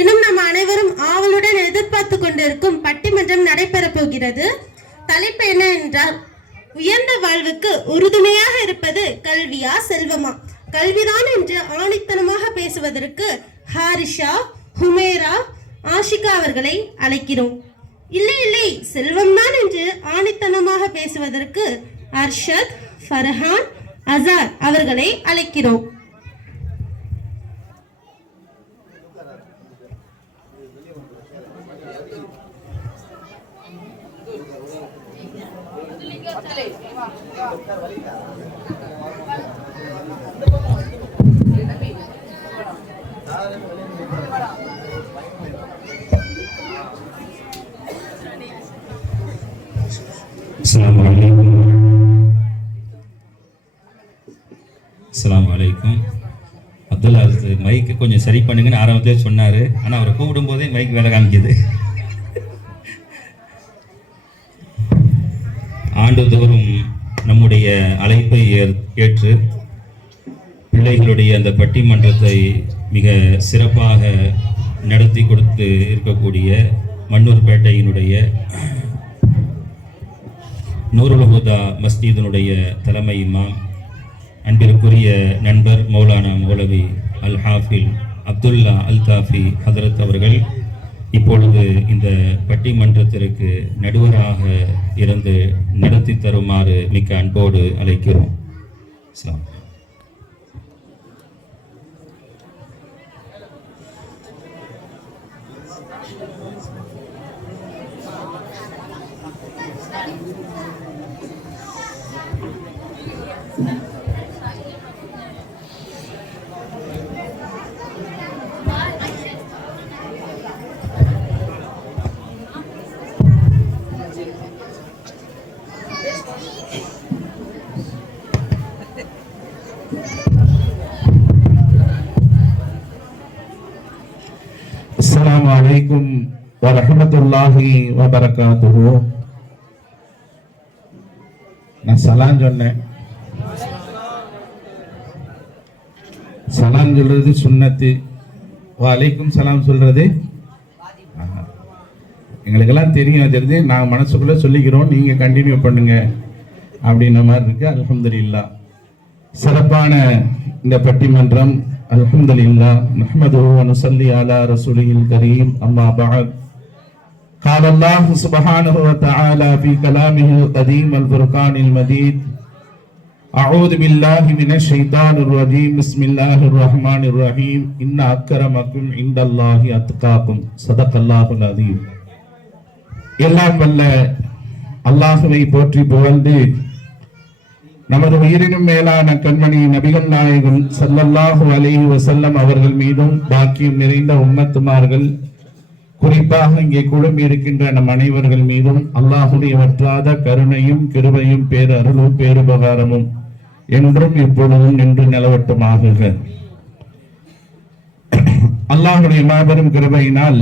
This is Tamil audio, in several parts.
இன்னும் நம் அனைவரும் ஆவலுடன் எதிர்பார்த்து கொண்டிருக்கும் பட்டிமன்றம் நடைபெறப் போகிறது. தலைப்பு என்ன என்றால், உயர்ந்த வாழ்வுக்கு உறுதுணையாக இருப்பது கல்வியா செல்வமா? கல்விதான் என்று ஆணித்தனமாக பேசுவதற்கு ஹாரிஷா, ஹுமேரா, ஆஷிகா அவர்களை அழைக்கிறோம். இல்லை இல்லை, செல்வம்தான் என்று ஆணித்தனமாக பேசுவதற்கு அர்ஷத், ஃபர்ஹான், அசார் அவர்களை அழைக்கிறோம். அஸ்ஸலாமு அலைக்கும். அப்துல்லா மைக்கு கொஞ்சம் சரி பண்ணுங்கன்னு ஆரம்பத்திலே சொன்னார். ஆனால் அவரை கூப்பிடும் போதே மைக் வேலை காமிக்குது. ஆண்டுதோறும் நம்முடைய அழைப்பை ஏற்று பிள்ளைகளுடைய அந்த பட்டிமன்றத்தை மிக சிறப்பாக நடத்தி கொடுத்து இருக்கக்கூடிய மன்னூர்பேட்டையினுடைய நூருல் ஹுதா மஸ்ஜிதினுடைய தலைமை இமாம், அன்பிற்குரிய நண்பர் மௌலானா மௌலவி அல் ஹாஃபில் அப்துல்லா அல் காஃபி ஹதரத் அவர்கள் இப்பொழுது இந்த பட்டிமன்றத்திற்கு நடுவராக இருந்து நடத்தி தருமாறு மிக்க அன்போடு அழைக்கிறோம். அஸ்ஸலாமு அலைக்கும் வரஹ்மத்துல்லாஹி வபரகாத்துஹு. நான் சலாம் சொன்னேன். சலாம் சொல்றது சுன்னத்து, வலைக்கும் சலாம் சொல்றது எங்களுக்கெல்லாம் தெரியும். தெரிஞ்சு நாங்கள் மனசுக்குள்ள சொல்லிக்கிறோம், நீங்க கண்டினியூ பண்ணுங்க அப்படின்ற மாதிரி இருக்கு. அல்ஹம்துலில்லாஹ், சிறப்பான இந்த பட்டிமன்றம். அல்ஹம்துலில்லாஹ், நஹ்மதுஹு வ நுஸல்லி அலா ரசூலில் கரீம். அம்மா பஅத். قال الله سبحانه وتعالى في كلامه القديم الفرقان المجيد: أعوذ بالله من الشيطان الرجيم بسم الله الرحمن الرحيم إن أكرمكم عند الله أتقاكم صدق الله العظيم. எல்லாம் வல்ல அல்லாஹ்வை போற்றி புகழ்ந்து நமது உயிரினும் மேலான கண்மணி நபிகள் நாயகம் ஸல்லல்லாஹு அலைஹி வஸல்லம் அவர்கள் மீதும், பாக்கியம் நிறைந்த உம்மத்துமார்கள், குறிப்பாக இங்கே குழுமி இருக்கின்ற நம் அனைவர்கள் மீதும் அல்லாஹுடைய வற்றாத கருணையும் கிருபையும் பேரருளும் பேருபகாரமும் என்றும் இப்பொழுதும் நின்று நிலவட்டுமாக. அல்லாஹுடைய மாபெரும் கிருபையினால்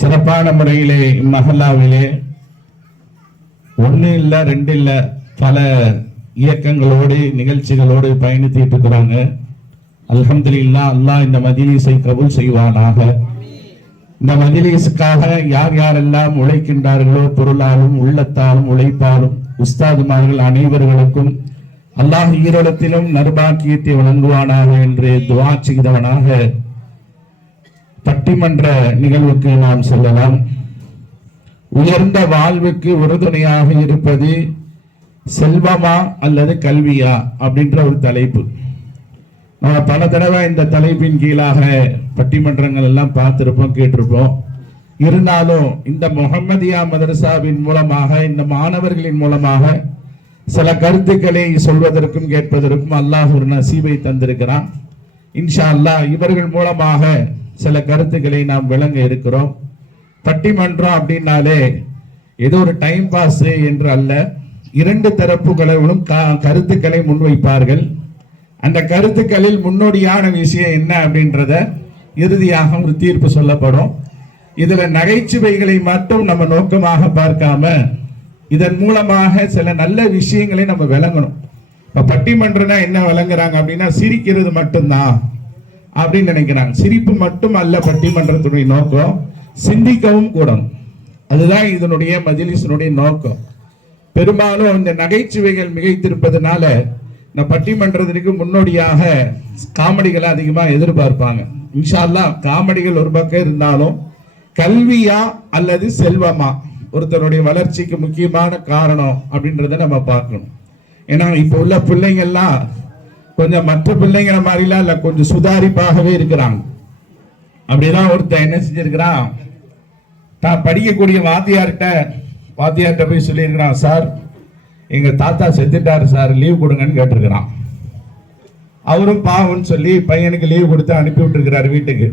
சிறப்பான முறையிலே மஹல்லாவிலே ஒன்று இல்லை ரெண்டு இல்லை பல இயக்கங்களோடு நிகழ்ச்சிகளோடு பயணித்திட்டு இருக்கிறாங்க. அல்ஹம்துலில்லாஹ், அல்லாஹ் இந்த மஜ்லிஸை கபூல் செய்வானாக. இந்த மஜ்லிஸுக்காக யார் யாரெல்லாம் உழைக்கின்றார்களோ, பொருளாலும் உள்ளத்தாலும் உழைப்பாலும், உஸ்தாதுமார்கள் அனைவர்களுக்கும் அல்லாஹ் ஈரத்திலும் நற்பாக்கியத்தை வழங்குவானாக என்று துஆ செய்தவனாக பட்டிமன்ற நிகழ்வுக்கு நாம் செல்லலாம். உயர்ந்த வாழ்வுக்கு உறுதுணையாக இருப்பது செல்வமா அல்லது கல்வியா அப்படின்ற ஒரு தலைப்பு. நம்ம பல தடவை இந்த தலைப்பின் கீழாக பட்டிமன்றங்கள் எல்லாம் பார்த்திருப்போம், கேட்டிருப்போம். இருந்தாலும் இந்த முஹம்மதியா மதரசாவின் மூலமாக, இந்த மாணவர்களின் மூலமாக சில கருத்துக்களை சொல்வதற்கும் கேட்பதற்கும் அல்லாஹ் ஒரு நசீபை தந்திருக்கிறான். இன்ஷா அல்லாஹ் இவர்கள் மூலமாக சில கருத்துக்களை நாம் விளங்க இருக்கிறோம். பட்டிமன்றம் அப்படின்னாலே ஏதோ ஒரு டைம் பாஸ் என்று அல்ல, இரண்டு தரப்புகளும் கருத்துக்களை முன்வைப்பார்கள். அந்த கருத்துக்களில் முன்னோடியான விஷயம் என்ன அப்படின்றத இறுதியாக ஒரு தீர்ப்பு சொல்லப்படும். இதுல நகைச்சுவைகளை மட்டும் நம்ம நோக்கமாக பார்க்காம இதன் மூலமாக சில நல்ல விஷயங்களை நம்ம விளங்கணும். இப்ப பட்டிமன்றம்னா என்ன விளங்குறாங்க அப்படின்னா சிரிக்கிறது மட்டும்தான், அப்படின்னு நினைக்கிறாங்க. சிரிப்பு மட்டும் அல்ல பட்டிமன்றத்துடைய நோக்கம், சிந்திக்கவும் கூடும். அதுதான் இதனுடைய மஜ்லிஸினுடைய நோக்கம். பெரும்பாலும் இந்த நகைச்சுவைகள் மிகைத்திருப்பதனால இந்த பட்டிமன்றத்திற்கு முன்னோடியாக காமெடிகளை அதிகமா எதிர்பார்ப்பாங்க. இன்ஷா அல்லாஹ் காமெடிகள் ஒரு பக்கம் இருந்தாலும் கல்வியா அல்லது செல்வமா ஒருத்தருடைய வளர்ச்சிக்கு முக்கியமான காரணம் அப்படின்றத நம்ம பார்க்கணும். ஏன்னா இப்ப உள்ள பிள்ளைங்கள்லாம் கொஞ்சம் மற்ற பிள்ளைங்கிற மாதிரிலாம் இல்ல, கொஞ்சம் சுதாரிப்பாகவே இருக்கிறாங்க. அப்படிதான் ஒருத்தன் என்ன செஞ்சிருக்கிறான், தான் படிக்கக்கூடிய வாத்தியார்கிட்ட போய் சொல்லியிருக்கிறான், சார் எங்க தாத்தா செத்துட்டாரு சார், லீவ் கொடுங்கன்னு கேட்டிருக்கிறான். அவரும் பாவம்னு சொல்லி பையனுக்கு லீவ் கொடுத்து அனுப்பி விட்டுருக்கிறாரு வீட்டுக்கு.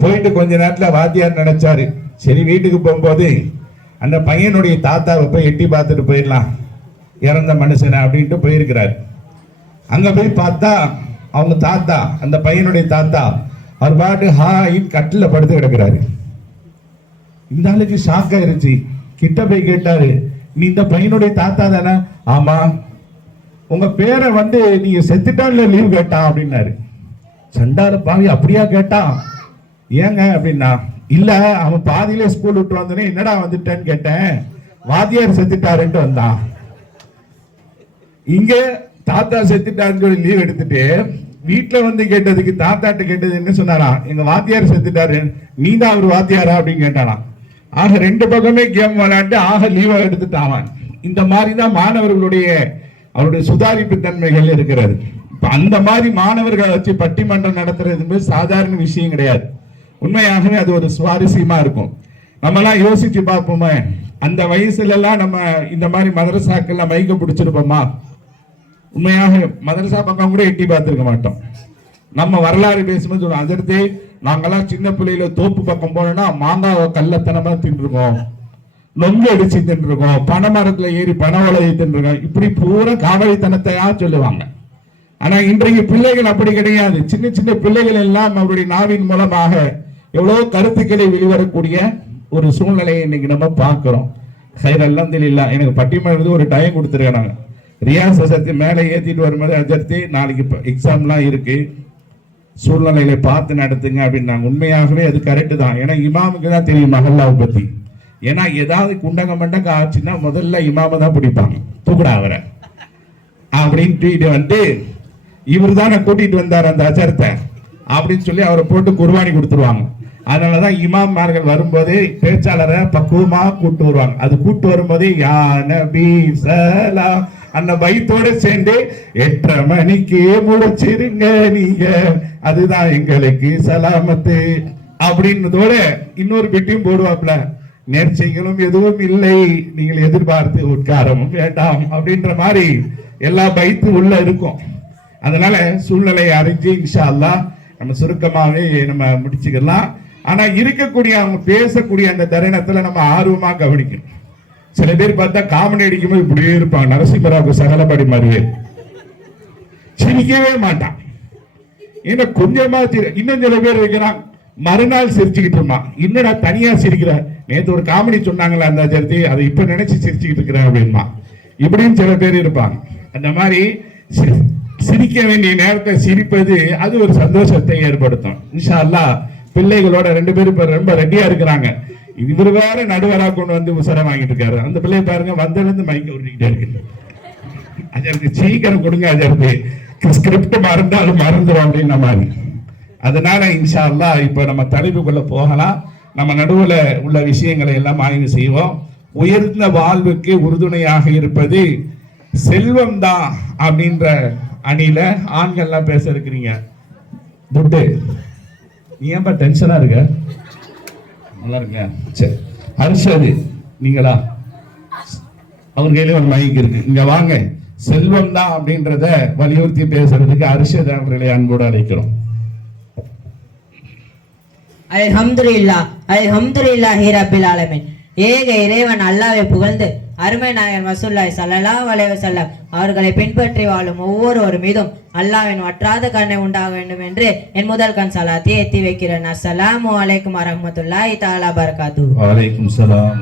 போயிட்டு கொஞ்ச நேரத்துல வாத்தியார் நினைச்சாரு, சரி வீட்டுக்கு போகும்போது அந்த பையனுடைய தாத்தாவை போய் எட்டி பார்த்துட்டு போயிடலாம், இறந்த மனுஷனை அப்படின்ட்டு போயிருக்கிறாரு. அங்க போய் பார்த்தா அவங்க தாத்தா, அந்த பையனுடைய தாத்தா, அவர் பாட்டு ஹாயின் கட்டில படுத்து கிடக்கிறாரு. இந்த ஆளுக்கு ஷாக் ஆயிருச்சு. கிட்ட போய் கேட்டாரு, நீ இந்த பையனுடைய தாத்தா தானே? ஆமா. உங்க பேரை வந்து நீங்க செத்துட்டான்ல லீவ் கேட்டான் அப்படின்னாரு. சண்டார பாவி அப்படியா கேட்டான்? ஏங்க அப்படின்னா, இல்ல அவன் பாதியில ஸ்கூல் விட்டு வந்தோடனே என்னடா வந்துட்டேன்னு கேட்டேன், வாத்தியார் செத்துட்டாருன்ட்டு வந்தான். இங்க தாத்தா செத்துட்டாருன்னு சொல்லி லீவ் எடுத்துட்டு வீட்டுல வந்து கேட்டதுக்கு தாத்தாட்ட கேட்டது என்ன சொன்னாரா, எங்க வாத்தியார் செத்துட்டாரு, நீ தான் அவர் வாத்தியாரா அப்படின்னு கேட்டானா. ஆக ரெண்டு பக்கமே கேம் விளையாண்டு ஆக லீவா எடுத்துட்டான். இந்த மாதிரிதான் மாணவர்களுடைய அவருடைய சுதாரிப்பு தன்மைகள் இருக்கிறது. இப்ப அந்த மாதிரி மாணவர்களை வச்சு பட்டிமன்றம் நடத்துறது சாதாரண விஷயம் கிடையாது. உண்மையாகவே அது ஒரு சுவாரஸ்யமா இருக்கும். நம்ம எல்லாம் யோசிச்சு பார்ப்போமே, அந்த வயசுல எல்லாம் நம்ம இந்த மாதிரி மதரசாக்கள்லாம் மைக்க பிடிச்சிருப்போமா? உண்மையாக மதரசா பக்கம் கூட எட்டி பார்த்திருக்க மாட்டோம். நம்ம வரலாறு பேசும்போது சொல்லுவோம், அதற்கு நாங்கெல்லாம் சின்ன பிள்ளையில தோப்பு பக்கம் போனோம்னா மாங்காவை கள்ளத்தனமா தின்றுருக்கோம், நொங்கு அடிச்சு தின்றுருக்கோம், பனை மரத்துல ஏறி பனை வளையை தின்றுருக்கோம், இப்படி பூரா காவலித்தனத்தையா சொல்லுவாங்க. ஆனா இன்றைக்கு பிள்ளைகள் அப்படி கிடையாது. சின்ன சின்ன பிள்ளைகள் எல்லாம் அவருடைய நாவின் மூலமாக எவ்வளவு கருத்துக்களை வெளிவரக்கூடிய ஒரு சூழ்நிலையை இன்னைக்கு நம்ம பார்க்கிறோம். ஹைர் அல்ஹம்துலில்லாஹ். எனக்கு பட்டிமன்றது ஒரு டைம் கொடுத்துருக்காங்க, ரியாஸ் சத்தி மேலே ஏற்றிட்டு வரும்போது அஜர்த்தி நாளைக்கு எக்ஸாம்லாம் இருக்கு, சூழ்நிலைகளை பார்த்து நடத்துங்க அப்படின்னாங்க. உண்மையாகவே அது கரெக்டு தான். ஏன்னா இமாமுக்கு தான் தெரியும் மஹல்லாவை பத்தி. ஏன்னா ஏதாவது குண்டங்க மண்டங்க ஆச்சுன்னா முதல்ல இமாம தான் பிடிப்பாங்க, தூக்குடா அவரை அப்படின்ட்டு இது வந்து இவர் தானே கூட்டிட்டு வந்தார் அந்த அஜரத்தை அப்படின்னு சொல்லி அவரை போட்டு குர்பானி கொடுத்துருவாங்க. அதனாலதான் இமாமார்கள் வரும்போதே பேச்சாளரை பக்குவமா கூட்டு வருவாங்க. அது கூட்டு வரும்போதே யா நபி ஸலாம் அந்த பைத்தோட சேர்ந்து 8:30 மணிக்கு முடிச்சிருங்க நீங்க, அதுதான் எங்களுக்கு சலாமத்து அப்படின்னதோட இன்னொரு பெட்டியும் போடுவாப்ல, நேர்ச்சைகளும் எதுவும் இல்லை, நீங்கள் எதிர்பார்த்து உட்காரமும் வேண்டாம் அப்படின்ற மாதிரி எல்லா பைத்து உள்ள இருக்கும். அதனால சூழ்நிலையை அறிஞ்சு இன்ஷா அல்லாஹ் நம்ம சுருக்கமாவே நம்ம முடிச்சுக்கலாம். ஆனா இருக்கக்கூடிய அவங்க பேசக்கூடிய அந்த தருணத்துல நம்ம ஆர்வமா கவனிக்கணும். சில பேர் பார்த்தா காமெடி அடிக்கும்போது இப்படியே இருப்பாங்க, நரசிம்மராவுக்கு சகலபடி மாதிரியே சிரிக்கவே மாட்டான். ஏன்னா கொஞ்சமா இன்னும் சில பேர் இருக்கிறான் மறுநாள் சிரிச்சுக்கிட்டு இருப்பான், என்னடா தனியா சிரிக்கிற, நேற்று ஒரு காமெடி சொன்னாங்களா அந்த சேர்த்து அதை இப்ப நினைச்சு சிரிச்சுக்கிட்டு இருக்கிறேன் அப்படின்மா, இப்படின்னு சில பேர் இருப்பாங்க. அந்த மாதிரி சிரிக்க வேண்டிய நேரத்தை சிரிப்பது அது ஒரு சந்தோஷத்தை ஏற்படுத்தும். இன்ஷா அல்லாஹ் பிள்ளைகளோட 2 பேரும் இப்ப ரொம்ப ரெடியா இருக்கிறாங்க. இவர் வேற நடுவரா கொண்டு வந்து உசரம் வாங்கிட்டு இருக்காரு. அந்த பிள்ளை பாருங்க வந்திருந்து மைக்க விட்டுக்கிட்டே இருக்கு, அதற்கு சீக்கிரம் கொடுங்க, அதற்கு ஸ்கிரிப்ட் மறந்தாலும் மறந்துடும் அப்படின்ற மாதிரி. அதனால இன்ஷா அல்லாஹ் இப்ப நம்ம தலைப்புக்குள்ள போகலாம். நம்ம நடுவுல உள்ள விஷயங்களை எல்லாம் ஆய்வு செய்வோம். உயர்ந்த வாழ்வுக்கு உறுதுணையாக இருப்பது செல்வம் தான் அப்படின்ற அணியில ஆண்கள்லாம் பேச இருக்கிறீங்க. துட்டு நீ ஏன்பா டென்ஷனா இருக்க? நல்லா இருக்க. சரி ஹர்ஷது நீங்களா? அவர் கையில ஒரு மைக் இருக்கு, இங்க வாங்க. செல்வம் தான் அப்படின்றத வலியுறுத்தி பேசுறதுக்கு அர்ஷத் அவர்களை அன்போடு அழைக்கிறோம். அல்ஹம்துலில்லாஹ் அல்ஹம்துலில்லாஹி ரப்பில் ஆலமீன். ஏக இறைவன் அல்லாஹ்வை புகழ்ந்து அருமை நாயகன் ரசூலுல்லாஹி ஸல்லல்லாஹு அலைஹி வஸல்லம் அவர்களை பின்பற்றி வாழும் ஒவ்வொருவர் மீதும் அல்லாஹ்வின் வற்றாத கருணை உண்டாக வேண்டும் என்று என் முதல் கண் சலாத்தை ஏற்றி வைக்கிறேன். அஸ்ஸலாமு அலைக்கும் வரஹ்மத்துல்லாஹி தஆலா பரகாத்துஹு. வலைக்கும் சலாம்.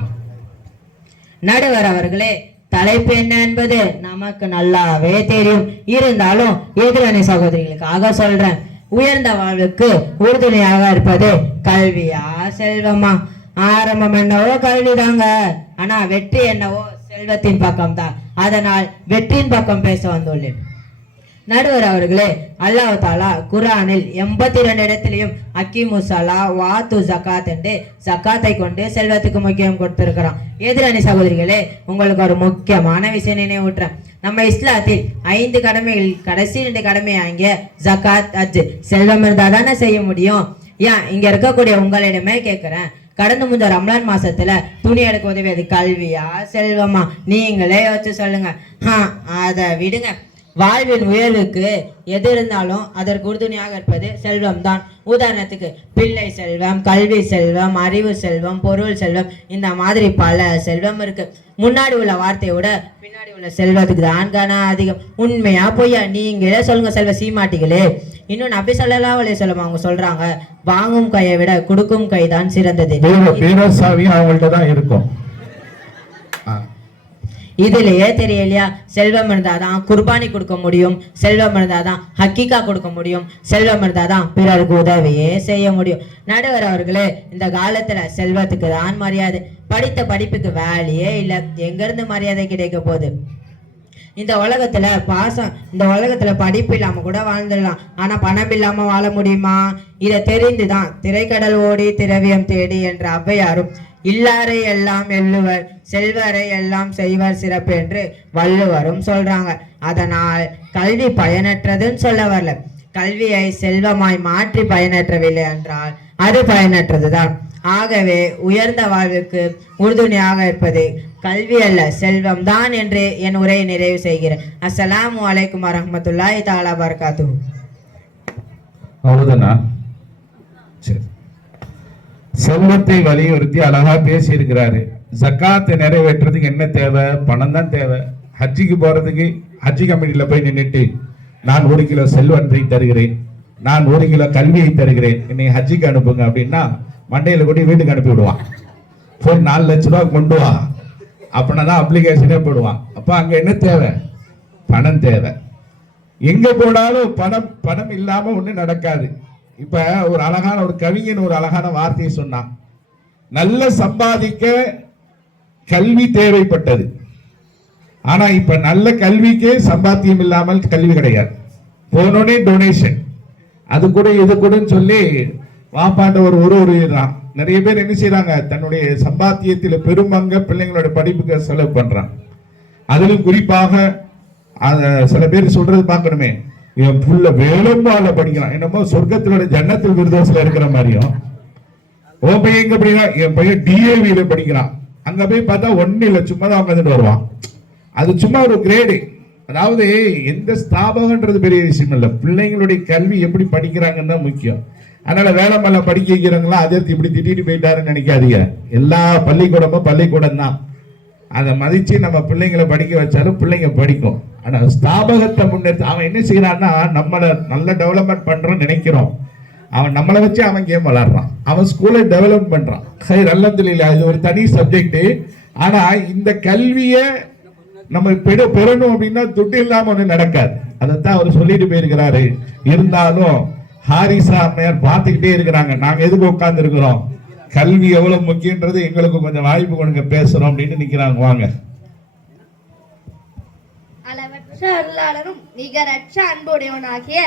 நடுவர் அவர்களே, தலைப்பு என்ன என்பது நமக்கு நல்லாவே தெரியும். இருந்தாலும் எதிரணி சகோதரிகளுக்காக சொல்றேன். உயர்ந்த வாழ்வுக்கு உறுதுணையாக இருப்பது கல்வியா செல்வமா? ஆரம்பம் என்னவோ கல்விதாங்க, ஆனா வெற்றி என்னவோ செல்வத்தின் பக்கம் தான். அதனால் வெற்றியின் பக்கம் பேச வந்துள்ளேன். நடுவர் அவர்களே, அல்லாஹ் தாலா குர்ஆனில் 82 இடத்திலையும் அக்கீமு ஸலா வாத்து ஜகாத் என்று ஜகாத்தை கொண்டு செல்வத்துக்கு முக்கியம் கொடுத்திருக்கிறான். எதிரணி சகோதரிகளே, உங்களுக்கு ஒரு முக்கியமான விஷயம் நினைவூட்டுறேன். நம்ம இஸ்லாத்தில் 5 கடமைகள் கடைசி 2 கடமை ஆகிய ஜகாத் ஹஜ் செல்வம் இருந்தால் தானே செய்ய முடியும். ஏன் இங்க இருக்கக்கூடிய உங்களிடமே கேட்கிறேன், கடந்து முந்த ரம்லான் மாசத்துல துணி எடுக்க உதவியது கல்வியா செல்வமா? நீங்களே யோசிச்சு சொல்லுங்க. அதை விடுங்க. வாழ்வின் உயர்வுக்கு எது இருந்தாலும் அதற்கு உறுதுணையாக இருப்பது செல்வம் தான். உதாரணத்துக்கு பிள்ளை செல்வம், கல்வி செல்வம், அறிவு செல்வம், பொருள் செல்வம், இந்த மாதிரி பல செல்வம் இருக்கு. முன்னாடி உள்ள வார்த்தையை விட பின்னாடி உள்ள செல்வத்துக்கு தான் கன அதிகம். உண்மையா பொய்யா? நீங்களே சொல்லுங்க செல்வ சீமாட்டிகளே. இன்னும் நபி ஸல்லல்லாஹு அலைஹி வஸல்லம் அவங்க சொல்றாங்க, வாங்கும் கையை விட கொடுக்கும் கை தான் சிறந்தது. அவங்கள்ட்ட தான் இருக்கும். இதுலயே தெரியலையா? செல்வம் இருந்தாதான் குர்பானி கொடுக்க முடியும், செல்வம் இருந்தாதான் ஹக்கீகா கொடுக்க முடியும், செல்வம் இருந்தாதான் பிறருக்கு உதவியே செய்ய முடியும். நடுவர் அவர்களே, இந்த காலத்துல செல்வத்துக்கு தான் மரியாதை, படித்த படிப்புக்கு வேலையே இல்லை. எங்க இருந்து மரியாதை கிடைக்க போகுது? இந்த உலகத்துல படிப்பு இல்லாம கூட வாழ்ந்துடலாம், ஆனா பணம் இல்லாம வாழ முடியுமா? இதை தெரிந்துதான் திரைக்கடல் ஓடி திரவியம் தேடி என்ற ஔவையாரும் இல்லாரை எல்லாம் எள்ளுவர் செல்வரை எல்லாம் செய்வர் சிறப்பு என்று வள்ளுவரும் சொல்றாங்க. அதனால் கல்வி பயனற்றதுன்னு சொல்ல வரல, கல்வியை செல்வமாய் மாற்றி பயனற்றவில்லை என்றால் அது பயனற்றதுதான். ஆகவே உயர்ந்த வாழ்வுக்கு உறுதுணையாக இருப்பது கல்வி அல்ல செல்வம் தான் என்று என் உரையை நிறைவு செய்கிறேன். அஸ்ஸலாமு அலைக்கும் வரஹ்மத்துல்லாஹி தஆலா பரகாத்துஹு. அவ்வளவுதானா? சரி, செல்வத்தை வலியுறுத்தி அழகா பேசி இருக்கிறாரு. ஜக்காத்தை நிறைவேற்றுறதுக்கு என்ன தேவை? பணம் தான் தேவை. ஹஜ்ஜிக்கு போறதுக்கு ஹஜ்ஜி கமிட்டியில போய் நின்றுட்டு நான் 1 கிலோ செல்வத்தை தருகிறேன், நான் 1 கிலோ கல்வியை தருகிறேன், என்னை ஹஜ்ஜிக்கு அனுப்புங்க அப்படின்னா மண்டையில கூட்டி வீட்டுக்கு அனுப்பி விடுவான். போய் 4 லட்ச ரூபா கொண்டு வா அப்படின்னா தான் அப்ளிகேஷனே போடுவான். அப்ப அங்க என்ன தேவை? பணம் தேவை. எங்க போனாலும் பணம் இல்லாம ஒண்ணு நடக்காது. இப்ப ஒரு கவிஞன் ஒரு அழகான வார்த்தையை சொன்னான், நல்ல சம்பாதிக்க கல்வி தேவைப்பட்டது, ஆனா இப்ப நல்ல கல்விக்கே சம்பாத்தியம் இல்லாமல் கல்வி கிடையாது. போனோடனே டொனேஷன், அது கூட இது கூடன்னு சொல்லி வாப்பாண்ட ஒரு தான். நிறைய பேர் என்ன செய்யறாங்க, தன்னுடைய சம்பாத்தியத்தில் பெரும்பங்க பிள்ளைங்களோட படிப்புக்கு செலவு பண்றாங்க. அதிலும் குறிப்பாக சில பேர் சொல்றது பார்க்கணுமே, என் புள்ள வேலம்பால படிக்கிறான், என்னமோ சொர்க்கத்திலோட ஜன்னத்தில் விருதோசில இருக்கிற மாதிரியும். ஓ பையன் எங்க படிக்கிறான்? என் பையன் டிஏவியில படிக்கிறான். அங்க போய் பார்த்தா ஒண்ணு இல்லை, சும்மா தான் உட்காந்துட்டு வருவான். அது சும்மா ஒரு கிரேடு. அதாவது எந்த ஸ்தாபகன்றது பெரிய விஷயம் இல்லை, பிள்ளைங்களுடைய கல்வி எப்படி படிக்கிறாங்கன்னு தான் முக்கியம். அதனால வேலைமல்ல படிக்க வைக்கிறாங்களா, அதை இப்படி திட்டிட்டு போயிட்டாருன்னு நினைக்காதீங்க. எல்லா பள்ளிக்கூடமும் பள்ளிக்கூடம் தான். அதை மதிச்சு நம்ம பிள்ளைங்களை படிக்க வச்சாலும் பிள்ளைங்க படிக்கும். ஆனா ஸ்தாபகத்தை முன்னெடுத்து அவன் என்ன செய்யறான்னா, நம்மளை நல்ல டெவலப்மெண்ட் பண்றோம்னு நினைக்கிறோம், அவன் நம்மளை வச்சு அவன் கேம் விளாடுறான், அவன் ஸ்கூலை டெவலப் பண்றான். சரி, அல்ஹம்துலில்லாஹ், இது ஒரு தனி சப்ஜெக்ட். ஆனா இந்த கல்வியை நம்ம பெறணும் அப்படின்னா துட்டு இல்லாம ஒண்ணு நடக்காது. அதைத்தான் அவர் சொல்லிட்டு போயிருக்கிறாரு. இருந்தாலும் ஹாரிசா அம்மையார் பார்த்துக்கிட்டே இருக்கிறாங்க, நாங்க எதுக்கு உட்கார்ந்து இருக்கிறோம், கல்வி எவ்வளவு முக்கியன்றது எங்களுக்கு கொஞ்சம் வாய்ப்பு கொடுங்க பேசுறோம் அப்படின்னு நிக்கிறாங்க. வாங்க. அளவற்ற அருளாளரும் நிகரற்ற அன்புடையவனாகிய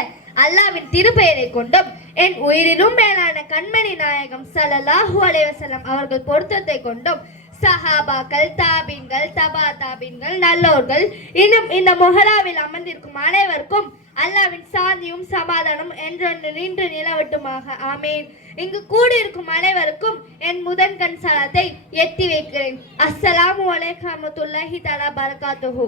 அல்லாஹ்வின் திருப்பெயரை கொண்டும் என் உயிரிலும் மேலான கண்மணி நாயகம் ஸல்லல்லாஹு அலைஹி வஸல்லம் அவர்கள் பொருத்தத்தை கொண்டும் சஹாபாக்கள், தாபீன்கள், தபா தாபீன்கள், நல்லோர்கள், இன்னும் இந்த மொஹராவில் அமர்ந்திருக்கும் அனைவருக்கும் அல்லாஹ்வின் சாந்தியும் சமாதானம் என்றென்று நின்று நிலவட்டுமாக. ஆமீன். இங்கு கூடியிருக்கும் அனைவருக்கும் என் முதன்கண் சலாத்தை எத்தி வைக்கிறேன். அஸ்ஸலாமு அலைக்கும் வரஹ்மத்துல்லாஹி தஆலா பரகாத்துஹு.